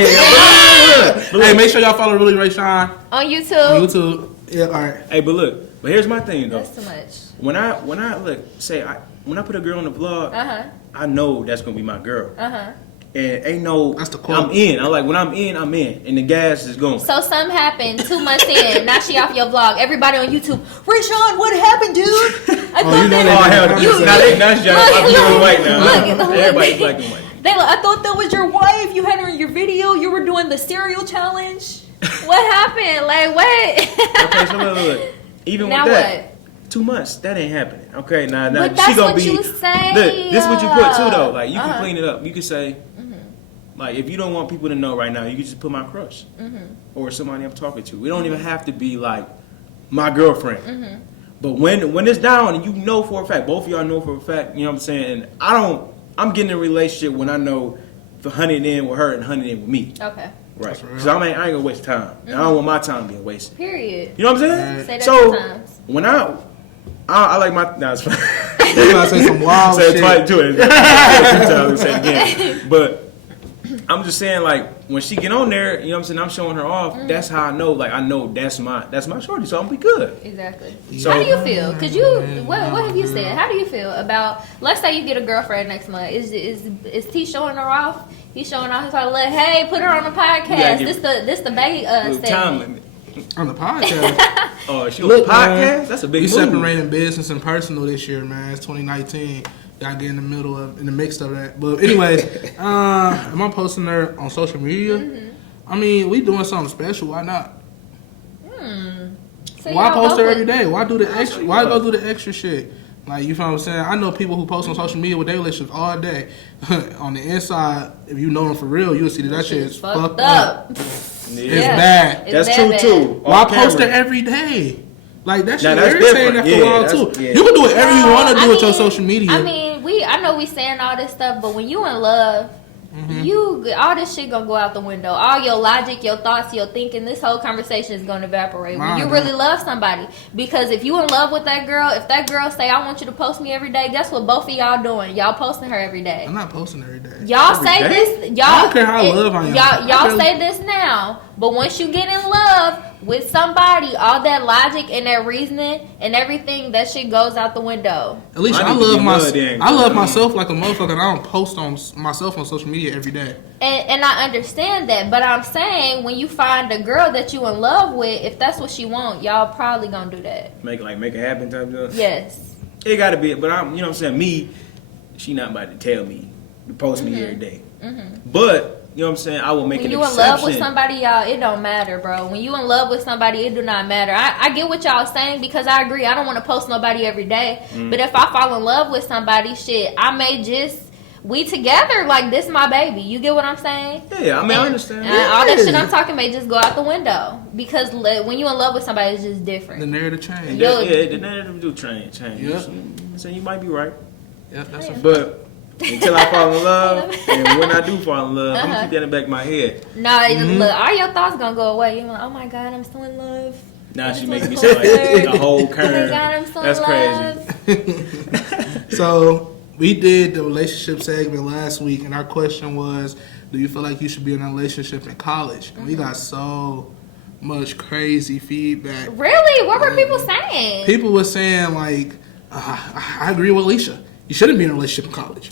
Hey, make sure y'all follow Really Ray Shine on YouTube. Yeah, all right. Hey, but here's my thing though. That's too much. When I look, say when I put a girl on the vlog, I know that's gonna be my girl. And ain't no, that's the quote. I'm in. I'm like, when I'm in, and the gas is going. So something happened 2 months in. Now she off your vlog. Everybody on YouTube, Rashawn, what happened, dude? I thought Everybody's black and white. I thought that was your wife. You had her in your video. You were doing the cereal challenge. What happened? Like what? Okay, so look. Even now with that. What? 2 months, that ain't happening. Okay, now but she gonna be. You say. Look, this is what you put too though. Like you can clean it up. You can say, like if you don't want people to know right now, you can just put my crush or somebody I'm talking to. We don't even have to be like my girlfriend. But when it's down and you know for a fact, both of y'all know for a fact, you know what I'm saying. And I'm getting in a relationship when I know for hunting in with her and hunting in with me. Okay. Right. Because I ain't gonna waste time. I don't want my time being wasted. Period. You know what I'm saying? Say that so 2 times. when I like my. Nah, it's fine. You gotta say some wild shit. Say it twice to it. Say it again. But I'm just saying, like, when she get on there, you know what I'm saying, I'm showing her off. That's how I know, like, I know that's my shorty, so I'm gonna be good. Exactly. So, how do you feel? Cause what have you said? How do you feel about? Let's say you get a girlfriend next month. Is T showing her off? He's showing off. He's like, hey, put her on the podcast. This the baby segment. On the podcast. Oh, she on the podcast? Man, that's a big move. We separating business and personal this year, man. It's 2019. Gotta get in the mix of that. But anyways, am I posting her on social media? I mean, we doing something special. Why not? So why post her every day? Why do the extra? Why go do the extra shit? Like, you feel what I'm saying? I know people who post on social media with their relationships all day. On the inside, if you know them for real, you'll see that shit is fucked up. Yeah. It's bad. That's true too. Why post her every day? Like that shit irritating after a while too. Yeah. You can do whatever you want to do with your social media. I mean, I know we saying all this stuff, but when you in love, all this shit gonna go out the window. All your logic, your thoughts, your thinking, this whole conversation is gonna evaporate when you really love somebody. Because if you in love with that girl, if that girl say, I want you to post me every day, guess what both of y'all doing? Y'all posting her every day. I'm not posting her every day. Y'all say this. Y'all, I don't care how I love her. Y'all say this now, but once you get in love with somebody, all that logic and that reasoning and everything, that shit goes out the window. At least I love myself like a motherfucker. And I don't post on myself on social media every day. And I understand that, but I'm saying when you find a girl that you in love with, if that's what she want, y'all probably gonna do that. Make it happen type stuff. Yes. It gotta be, but I'm, you know what I'm saying. Me, she not about to tell me to post me every day. But you know what I'm saying? I will make an exception. When you in love with somebody, y'all, it don't matter, bro. When you in love with somebody, it do not matter. I get what y'all saying because I agree. I don't want to post nobody every day. But if I fall in love with somebody, shit, I may just, we together, like, this my baby. You get what I'm saying? Yeah, I mean, I understand. All that shit I'm talking may just go out the window. Because when you in love with somebody, it's just different. The narrative change. The narrative do change. Yep. So you might be right. Yeah, that's a But until I fall in love, and when I do fall in love, I'm gonna keep that in the back of my head. Nah, look, all your thoughts gonna go away. You're like, oh my god, I'm still in love. Now she making me sound like a whole Kern. Oh my god, I'm still in love. Crazy. So we did the relationship segment last week, and our question was, do you feel like you should be in a relationship in college? And we got so much crazy feedback. Really? What were people saying? People were saying like, I agree with Alicia. You shouldn't be in a relationship in college.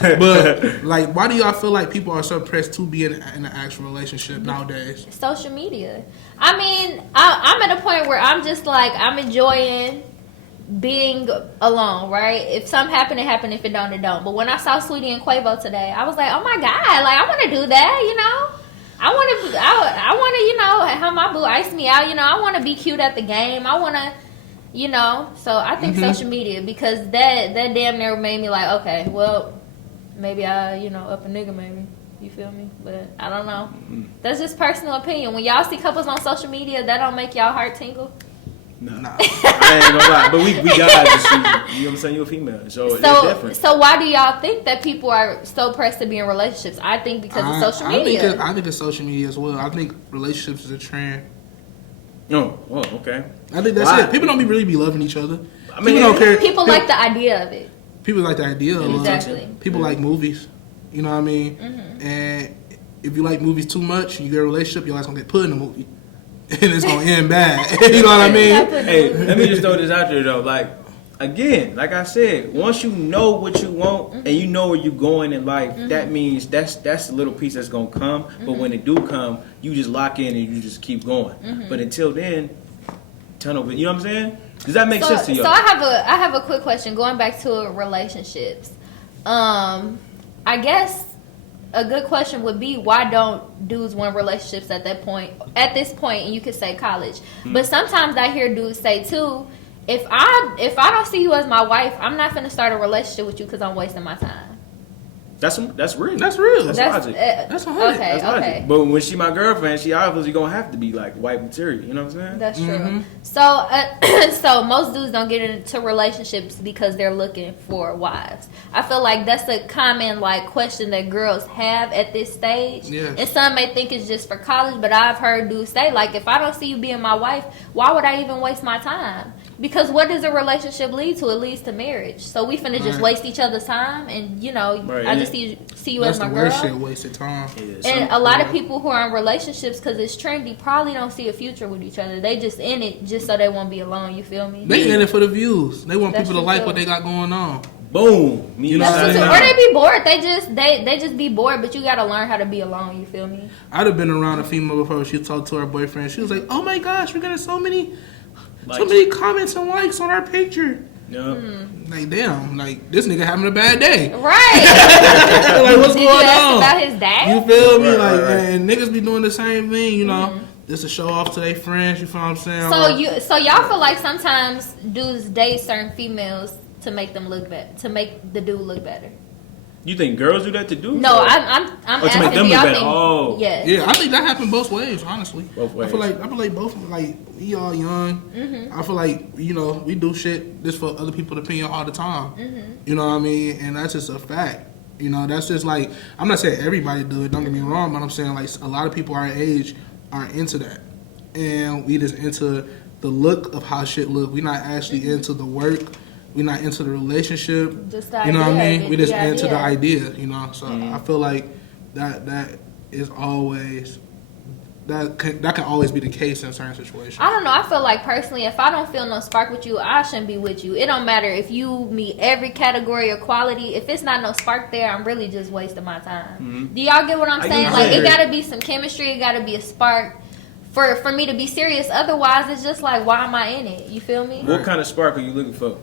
But, like, why do y'all feel like people are so pressed to be in an actual relationship nowadays? Social media. I mean, I'm at a point where I'm just like, I'm enjoying being alone, right? If something happened, it happened. If it don't, it don't. But when I saw Sweetie and Quavo today, I was like, oh my God, like, I want to do that, you know? I want to, you know, have my boo ice me out, you know? I want to be cute at the game. I want to, you know? So I think social media, because that damn near made me like, okay, well, maybe I, you know, up a nigga maybe. You feel me? But I don't know. That's just personal opinion. When y'all see couples on social media, that don't make y'all heart tingle? No. I ain't gonna lie. But we guys just see, you know what I'm saying? You're a female. So it's different. So why do y'all think that people are so pressed to be in relationships? I think because of social media. I think it's social media as well. I think relationships is a trend. Oh, well, okay. I think that's it. People don't really be loving each other. I mean, people don't care. People like the idea of it. People like the idea of love. Exactly. People like movies. You know what I mean? And if you like movies too much and you get a relationship, your ass gonna get put in the movie. And it's gonna end bad. You know what I mean? Hey, let me just throw this out there though. Like, again, like I said, once you know what you want and you know where you're going in life, that means that's a little piece that's gonna come. But when it do come, you just lock in and you just keep going. But until then, tunnel. You know what I'm saying? Does that make sense to you? So I have a quick question. Going back to relationships, I guess a good question would be, why don't dudes want relationships at this point, and you could say college. But sometimes I hear dudes say too, if I don't see you as my wife, I'm not finna start a relationship with you because I'm wasting my time. That's real. That's real. That's logic. That's 100. Okay, That's logic. But when she my girlfriend, she obviously gonna have to be like white material. You know what I'm saying? That's true. So, so most dudes don't get into relationships because they're looking for wives. I feel like that's a common like question that girls have at this stage. Yes. And some may think it's just for college, but I've heard dudes say like, if I don't see you being my wife, why would I even waste my time? Because what does a relationship lead to? It leads to marriage. So we finna just waste each other's time, and you know, I just see you as my girl. That's the worst shit, wasted time. And a lot of people who are in relationships because it's trendy probably don't see a future with each other. They just in it just so they won't be alone. You feel me? They in it for the views. They want people to like what they got going on. Boom. You know what I'm saying? Or they be bored. They just be bored. But you gotta learn how to be alone. You feel me? I'd have been around a female before. She talked to her boyfriend. She was like, "Oh my gosh, we're getting so many comments and likes on our picture." Yeah. Like, damn, like this nigga having a bad day. Right. Like, what's Did going you ask on? about his dad? You feel me? Right, Like, right. man, niggas be doing the same thing, you know. Just to show off to their friends, you feel what I'm saying? So y'all feel like sometimes dudes date certain females to make them look better, to make the dude look better. You think girls do that to dudes? No, or? I'm to asking make them if look y'all better. think. Oh. Yes. Yeah, I think that happened both ways, honestly. Both ways. I feel like both, like, we all young. I feel like, you know, we do shit just for other people's opinion all the time. You know what I mean? And that's just a fact. You know, that's just like, I'm not saying everybody do it, don't get me wrong, but I'm saying like a lot of people our age aren't into that. And we just into the look of how shit look. We not actually into the work. We not into the relationship. Just the you know what I idea, mean? We just the into the idea. idea, you know. So I feel like that is always that can always be the case in certain situations. I don't know. I feel like personally, if I don't feel no spark with you, I shouldn't be with you. It don't matter if you meet every category of quality. If it's not no spark there, I'm really just wasting my time. Do y'all get what I'm saying? Like, it gotta be some chemistry. It gotta be a spark for me to be serious. Otherwise, it's just like, why am I in it? You feel me? What kind of spark are you looking for?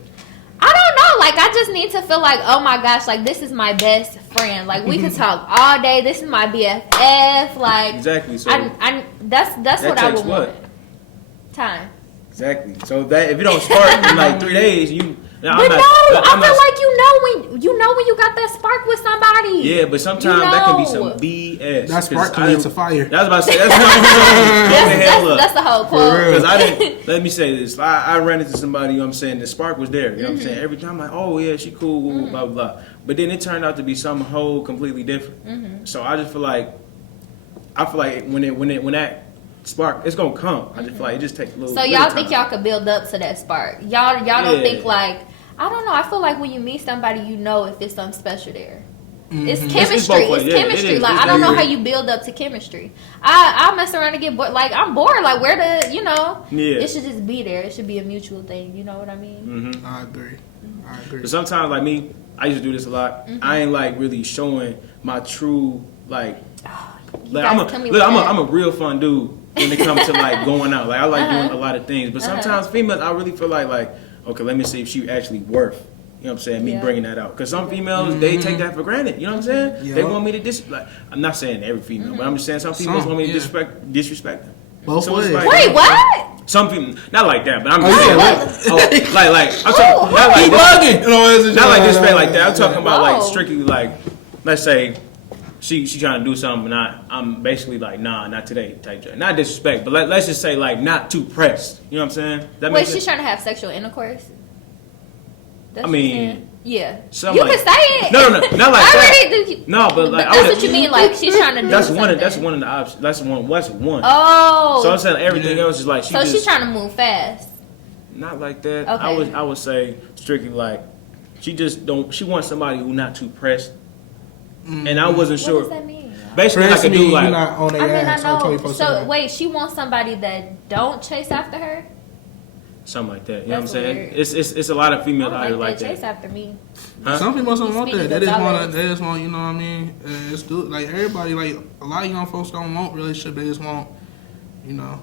I don't know. Like, I just need to feel like, oh my gosh, like, this is my best friend. Like, we could talk all day. This is my BFF. Like, Exactly. So that's what I would what? want. Time. Exactly. So that if you don't spark in like 3 days, you. But I feel like you know when you got that spark with somebody. Yeah, but sometimes that can be some BS. That spark can lead to fire. That's about to say. That's the whole quote. Because I didn't. Let me say this. I ran into somebody. You know what I'm saying? The spark was there. You know what I'm saying? Every time, like, oh yeah, she cool. Blah blah blah. But then it turned out to be some whole completely different. So I just feel like, when that spark, it's gonna come. I just feel like it just takes a little. So y'all think y'all could build up to that spark? Y'all don't think like, I don't know. I feel like when you meet somebody, you know if it's something special there. It's chemistry. It's chemistry. Like, I don't know how you build up to chemistry. I mess around and get bored. Like, I'm bored. Like, where to, you know? Yeah. It should just be there. It should be a mutual thing. You know what I mean? I agree. But sometimes, like me, I used to do this a lot. I ain't like really showing my true like. I'm a real fun dude when it comes to like going out. Like, I like doing a lot of things. But sometimes females, I really feel like okay, let me see if she actually worth, you know what I'm saying, me Yeah. bringing that out. Because some females, they take that for granted, you know what I'm saying? Yeah. They want me to like, I'm not saying every female, but I'm just saying some females want me to disrespect them. Both So it's ways. like- Wait, what? Some people, not like that, but I'm Oh, just saying, yeah. like, I'm talking, not like You this, bugging. not like disrespect like that. I'm talking about like Whoa. strictly like, let's say, she trying to do something, and I'm basically like, nah, not today type shit. Not disrespect, but let's just say like not too pressed. You know what I'm saying? That Wait, makes she's sense? trying to have sexual intercourse? That's I what mean, you're saying? Yeah. something You like- can say it. No, not like that. Already, No, but like that's what you mean. Like she's trying to do That's something. that's one of the options. That's one. Oh. So I'm saying everything else is like so she's trying to move fast. not like that. Okay. I would say strictly like she just don't. She wants somebody who not too pressed. And I wasn't What sure. does that mean? Basically, Press like a me, dude you like not on I their mean, I ass on know. 24/7. So wait, she wants somebody that don't chase after her. something like that. You know That's what I'm saying? weird. It's a lot of I females don't out here like like that. that. Chase after me. Huh? Some people don't want Speaking that. They of just want dollars. to. They just want. You know what I mean? It's good. Like everybody. Like a lot of young folks don't want relationship. They just want. You know.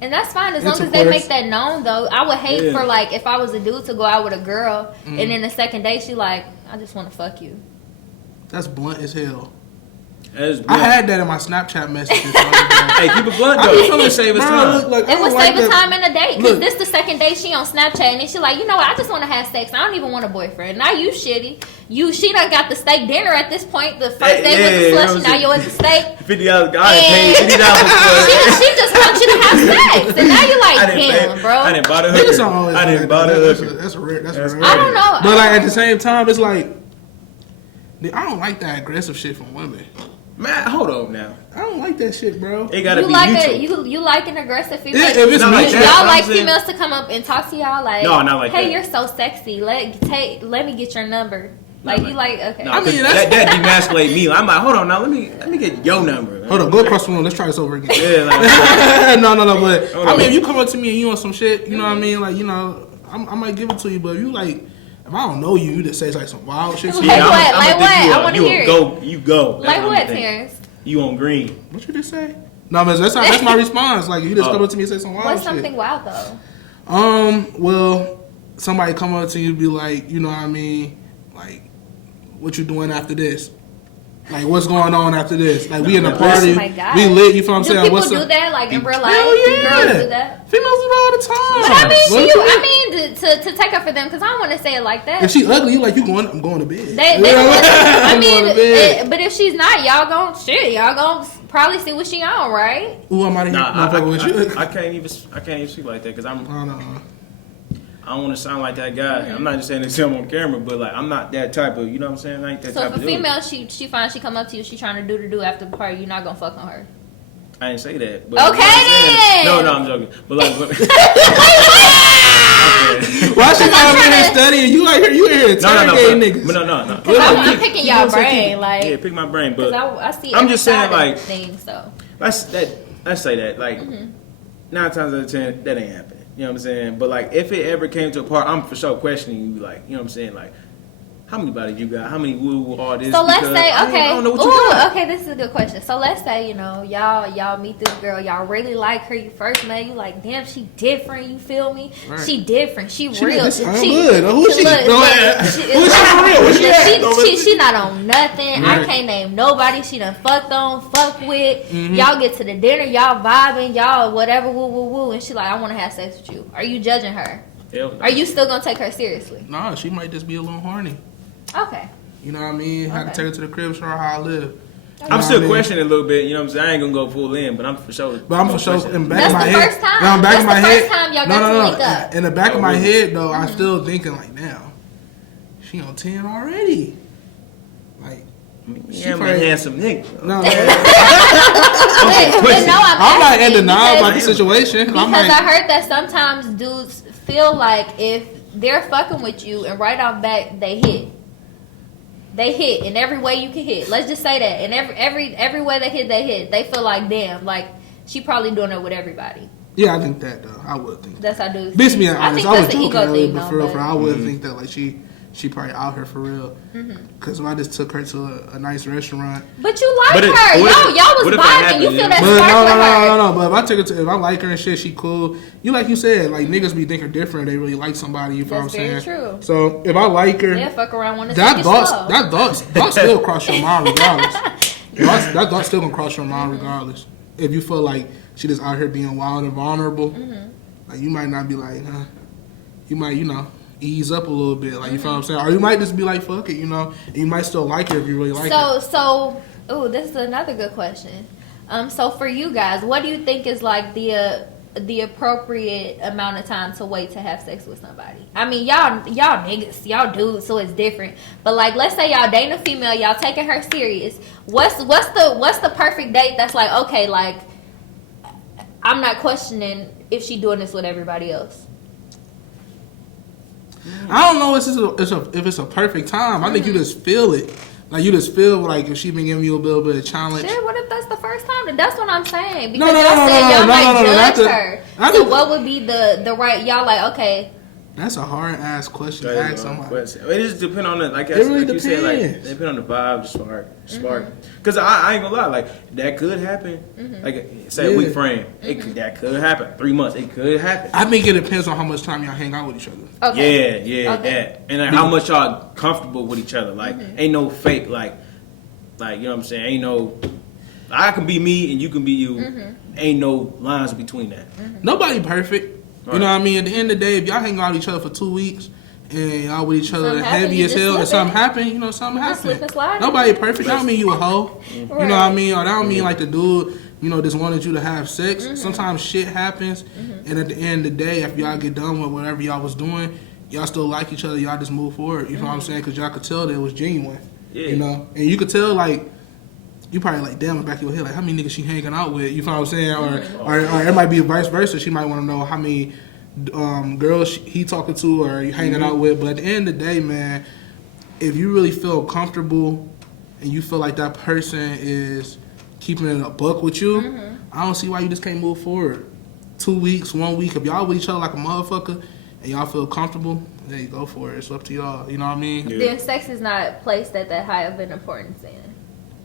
And that's fine as long as they Intercourse. make that known. Though I would hate Yeah. for like if I was a dude to go out with a girl and then the second day she like I just want to fuck you. That's blunt as hell. As I blunt. had that in my Snapchat messages. the other day. Hey, keep it blunt I though. be feeling Save us bro, time. look, like, I It was don't like saving that- time in the date because Look. this the second day she on Snapchat and then she like, you know what, I just want to have sex. I don't even want a boyfriend. Now you shitty. She done got the steak dinner at this point. The first day Yeah, was the yeah, slushy. yeah, Now you want the steak. $50. I didn't pay $50 she just wants you to have sex, and now you like, I didn't damn, pay, bro. I didn't buy the Niggas hooker. don't always I do didn't that. buy the That's hooker. That's rare. That's That's rare. I don't know. But like at the same time, it's like I don't like that aggressive shit from women. Man, hold on now. I don't like that shit, bro. It gotta You be like mutual. you like an aggressive female. Yeah, if it's Not like mutual. that. Y'all I'm like saying- females to come up and talk to y'all like, No, not like hey, that. you're so sexy. Let me get your number. Not Like you like okay. No, I mean, 'cause that's- that demasculate me. I'm like, hold on now. Let me get your number. Hold on, go across the room. Let's try this over again. Yeah, like, no. But Hold I on. mean, if you come up to me and you want some shit, you know what I mean? Like, you know, I might give it to you. But if you like, if I don't know you, you just say like some wild shit. to me. Like yeah, what? I'm Like gonna what? think I wanna you hear it. go. You go. That's Like I'm what, thinking. Terrence? You on green? What you just say? No, but that's my response. Like, you just Oh. come up to me and say some wild What's shit. something wild though? Well, somebody come up to you and be like, you know what I mean? Like, what you doing after this? Like, what's going on after this? Like, we in a Oh party, my God. we lit, you feel what I'm Do saying? people What's do up? that like in real life? Hell Do yeah. girls do that? Females do that all the time. But I mean, What? to take up for them because I don't want to say it like that. If she ugly, you like, I'm going to bed. They You know what I I'm mean, going to bed. but if she's not, y'all gon' probably see what she on, right? Ooh, I'm out of here. Nah, Motherfucker with you. I can't even speak like that because I don't know. I don't want to sound like that guy. I'm not just saying this to him on camera, but like I'm not that type of, you know what I'm saying? Like that So type if a of dude. female she finds she come up to you, she trying to do after the party, you're not gonna fuck on her. I didn't say that. But Okay, what I'm saying- then. No, I'm joking. But like, Why she I'm not trying in here to- studying? You like her? You in here interrogating niggas? no. Cause I'm Keep- picking keep y'all on saying brain, keep- like, Yeah, pick my brain, cause but I see. I'm every just saying, side of like- things. So let's say that like 9 times out of 10 that ain't happening. You know what I'm saying? But like if it ever came to a part, I'm for sure questioning you. Like, you know what I'm saying? Like, how many bodies you got? How many woo all this? So let's Because say, I okay, don't know what you ooh, got. okay, this is a good question. So let's say, y'all meet this girl, y'all really like her. You first met, you like, damn, she different. You feel me? Right. She different. She She real. like, this sound good. Who she? Look, No, look, who's she for real? Where she at? she not on nothing. I Right. can't name nobody she done fucked with. Mm-hmm. Y'all get to the dinner, y'all vibing, y'all whatever, woo woo woo, and she like, I want to have sex with you. Are you judging her? Hell no. Are you still gonna take her seriously? Nah, she might just be a little horny. Okay. You know what I mean? Had to Okay. take her to the crib, show her how I live. I'm still I mean- questioning a little bit. You know what I'm saying? I ain't gonna go full in, but I'm for sure. But I'm for sure in the back That's of my the head. first time. No, in the back That's of my the head. first time y'all got to link up. In the back of my Oh, really? head, though, I'm still thinking like, now, she on 10 already. Like, Yeah, I'm a probably- handsome nigga. no, But no, I'm not in asking denial about the because- situation. Because I'm like, I heard that sometimes dudes feel like if they're fucking with you and right off back they hit. They hit in every way you can hit. Let's just say that. And every way they hit, they feel like, damn, like she probably doing it with everybody. yeah, I think that, though. I would think that. That's how dudes. Bitch, being I honest, think I was that's an joking ego earlier, thing, but though. for real, but- I would think that, like, she she probably out here for real. Because if I just took her to a nice restaurant. But you like her. Y'all was vibing. You feel that spark with her. No. But if I took her to, if I like her and shit, she cool. Like you said, like niggas be thinking different. They really like somebody. You feel what I'm saying? That's very true. So if I like her, yeah, fuck around when it's that thought still cross your mind regardless. That thought still gonna cross your mind regardless. If you feel like she just out here being wild and vulnerable, like you might not be like, huh? You might, ease up a little bit, like you feel what I'm saying, or you might just be like, fuck it, and you might still like her if you really like her. So, this is another good question. So for you guys, what do you think is like the appropriate amount of time to wait to have sex with somebody? I mean, y'all niggas, y'all dudes, so it's different. But like, let's say y'all dating a female, y'all taking her serious. What's the perfect date that's like, okay, like I'm not questioning if she doing this with everybody else? I don't know if it's a perfect time. I think you just feel it. Like, you just feel like if she been giving you a little bit of challenge. Shit, what if that's the first time? That's what I'm saying. Because y'all said y'all might judge her. So what would be the right, y'all like, okay. That's a hard ass question to ask somebody. It just depends on like you said, like it depends on the vibe, the spark. Because I ain't gonna lie, like that could happen. Like say a week frame, that could happen. 3 months, it could happen. I think it depends on how much time y'all hang out with each other. Okay. Yeah, that, and like, how much y'all comfortable with each other. Like ain't no fake, like you know what I'm saying. Ain't no, I can be me and you can be you. Ain't no lines between that. Nobody perfect. You know what I mean? At the end of the day, if y'all hang out with each other for 2 weeks and y'all with each other heavy as hell and something happen, something happen. Nobody perfect. That don't mean you a hoe. You know what I mean? Or that don't mean like the dude, just wanted you to have sex. Sometimes shit happens, and at the end of the day, after y'all get done with whatever y'all was doing, y'all still like each other. Y'all just move forward. You know what I'm saying? Because y'all could tell that it was genuine. Yeah. And you could tell like. You probably like, damn, in the back of your head, like, how many niggas she hanging out with? You know what I'm saying? Or it might be vice versa. She might want to know how many girls he talking to or you hanging out with. But at the end of the day, man, if you really feel comfortable and you feel like that person is keeping it a buck with you, I don't see why you just can't move forward. 2 weeks, 1 week, if y'all with each other like a motherfucker and y'all feel comfortable, then you go for it. It's up to y'all. You know what I mean? Yeah. Then sex is not placed at that high of an importance in.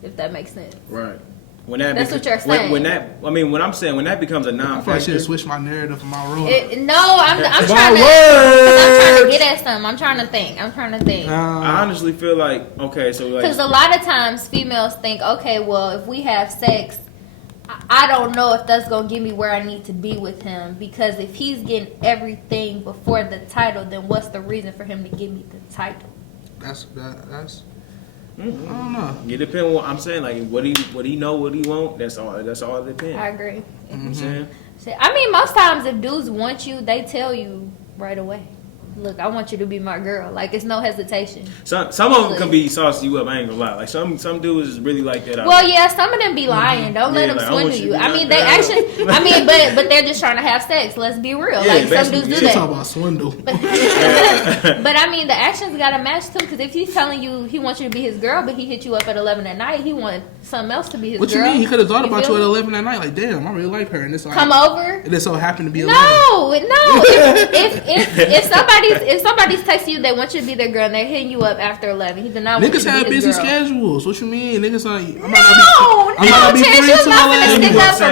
If that makes sense. Right. That's what you're saying. When that becomes a non-factor. I should switch my narrative in my room. I'm trying to get at something. I'm trying to think. I honestly feel like, okay, so like. Because a lot of times females think, okay, well, if we have sex, I don't know if that's going to get me where I need to be with him. Because if he's getting everything before the title, then what's the reason for him to give me the title? That's I don't know. It depends on what I'm saying. Like what he know, what he want. That's all it depends. I agree. You know what I'm saying? I mean, most times if dudes want you, they tell you right away. Look, I want you to be my girl. Like, it's no hesitation. Some of them can be sauce you up. I ain't gonna lie. Like some dudes is really like that. Well, yeah, some of them be lying. Don't let them swindle you. I mean, they actually. I mean, but they're just trying to have sex. Let's be real. Yeah, like some dudes do that. Talk about swindle. But I mean, the actions gotta match too. Because if he's telling you he wants you to be his girl, but he hit you up at 11 at night, he want something else to be his girl. What you mean? He could have thought about you at 11 at night. Like, damn, I really like her, and this come over. And it so happened to be 11. No. If somebody's texting you, they want you to be their girl, and they're hitting you up after 11. He did not want you to be his girl. Niggas have busy schedules. What you mean? Niggas like, I'm not be free till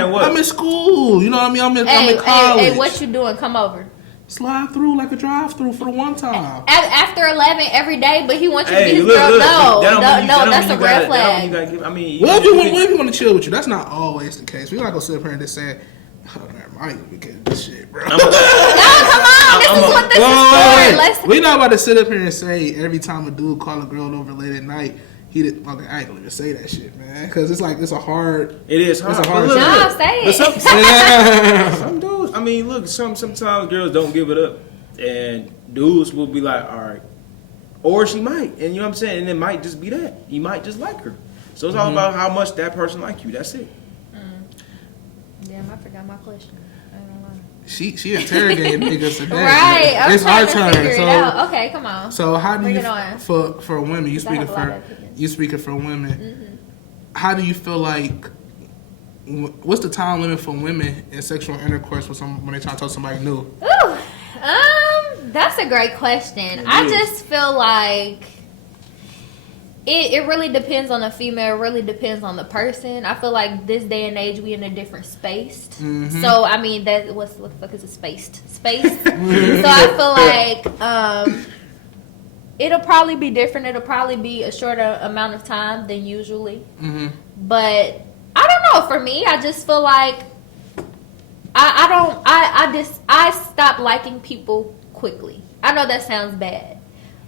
11. I'm in school. You know what I mean? I'm in college. Hey, what you doing? Come over. Slide through like a drive-through for the one time. After 11 every day, but he wants you to be his girl. No, that's a red flag. What if you want to chill with you? That's not always the case. We're not gonna sit up here and just say, oh, man, I ain't gonna get this shit, bro. No, come on. This is what this is for. We're not about to sit up here and say every time a dude call a girl over late at night, I ain't gonna even say that shit, man. Because it's like, it's a hard. It is hard. It's a hard no, say it. Some dudes, I mean, look, sometimes girls don't give it up. And dudes will be like, all right. Or she might. And you know what I'm saying? And it might just be that. You might just like her. So it's all about how much that person like you. That's it. Damn, I forgot my question. I don't know. She interrogating niggas today. Right, I'm it's trying our to turn. figure it out. Okay, come on. So how do you for women? You speaking for women. Mm-hmm. How do you feel like? What's the time limit for women in sexual intercourse when they try to talk to somebody new? Ooh, That's a great question. I just feel like it really depends on the female. It really depends on the person. I feel like this day and age, we in a different space. Mm-hmm. So, I mean, what the fuck is a spaced? Space? So, I feel like it'll probably be different. It'll probably be a shorter amount of time than usually. Mm-hmm. But, I don't know. For me, I just feel like I stop liking people quickly. I know that sounds bad.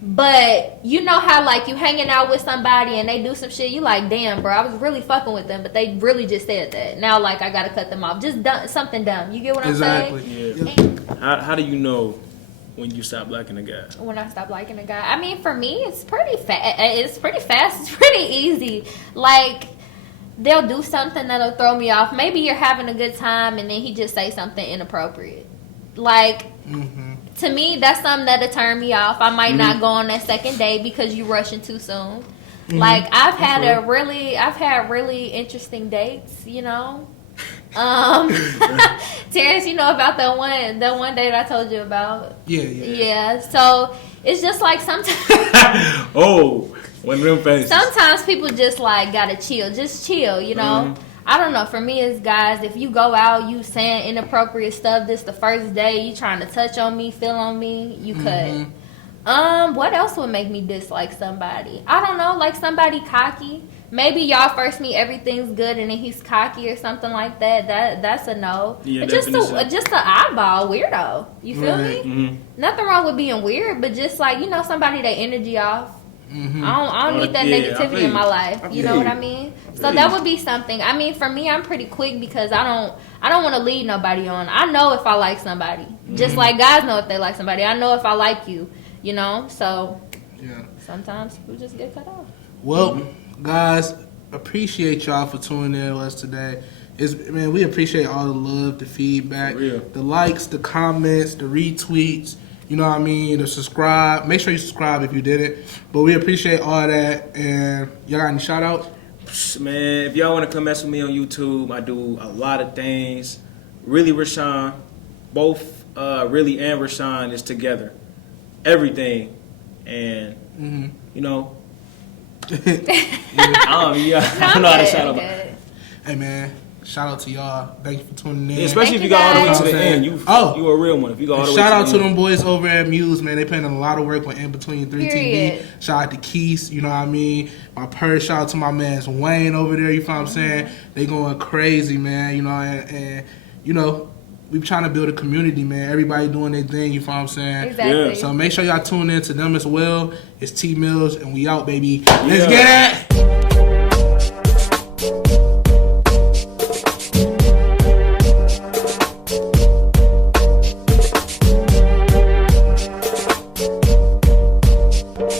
But you know how like you hanging out with somebody and they do some shit, you like, damn, bro, I was really fucking with them, but they really just said that. Now like I gotta cut them off. Just something dumb. You get what I'm saying? Yeah. How do you know when you stop liking a guy? When I stop liking a guy, I mean, for me, it's pretty fast. It's pretty easy. Like they'll do something that'll throw me off. Maybe you're having a good time and then he just say something inappropriate. Like. Mm-hmm. To me, that's something that'll turn me off. I might not go on that second date because you rushing too soon. Mm-hmm. Like I've had really interesting dates, you know. Terrence, you know about that one date I told you about. Yeah. So it's just like sometimes. Oh, one of them faces. Sometimes people just like gotta chill, you know. Mm-hmm. I don't know. For me, as guys, if you go out, you saying inappropriate stuff. This the first day you trying to touch on me, feel on me. You could. What else would make me dislike somebody? I don't know. Like somebody cocky. Maybe y'all first meet, everything's good, and then he's cocky or something like that. That's a no. Yeah, just an eyeball weirdo. You feel me? Mm-hmm. Nothing wrong with being weird, but just like somebody that energy off. Mm-hmm. I don't need that negativity in my life. You know what I mean? So that would be something. I mean, for me, I'm pretty quick because I don't want to lead nobody on. I know if I like somebody, just like guys know if they like somebody. I know if I like you, So sometimes people just get cut off. Well, guys, appreciate y'all for tuning in with us today. We appreciate all the love, the feedback, the likes, the comments, the retweets. You know what I mean? To subscribe. Make sure you subscribe if you didn't. But we appreciate all that. And y'all got any shout outs? Man, if y'all want to come mess with me on YouTube, I do a lot of things. Really, Rashawn. Both Really and Rashawn is together. Everything. And, I don't know how to shout out. Hey, man. Shout out to y'all. Thank you for tuning in. Yeah, especially if you got all the way to the end. You a real one. If you got all the way shout out to them boys over at Millz, man. They putting in a lot of work on In Between 3 TV. Shout out to Keith, you know what I mean? My purse, shout out to my man Wayne over there, you know what I'm saying? They going crazy, man, and we trying to build a community, man. Everybody doing their thing, you know what I'm saying? Exactly. Yeah. So make sure y'all tune in to them as well. It's Tmillz, and we out, baby. Let's get it!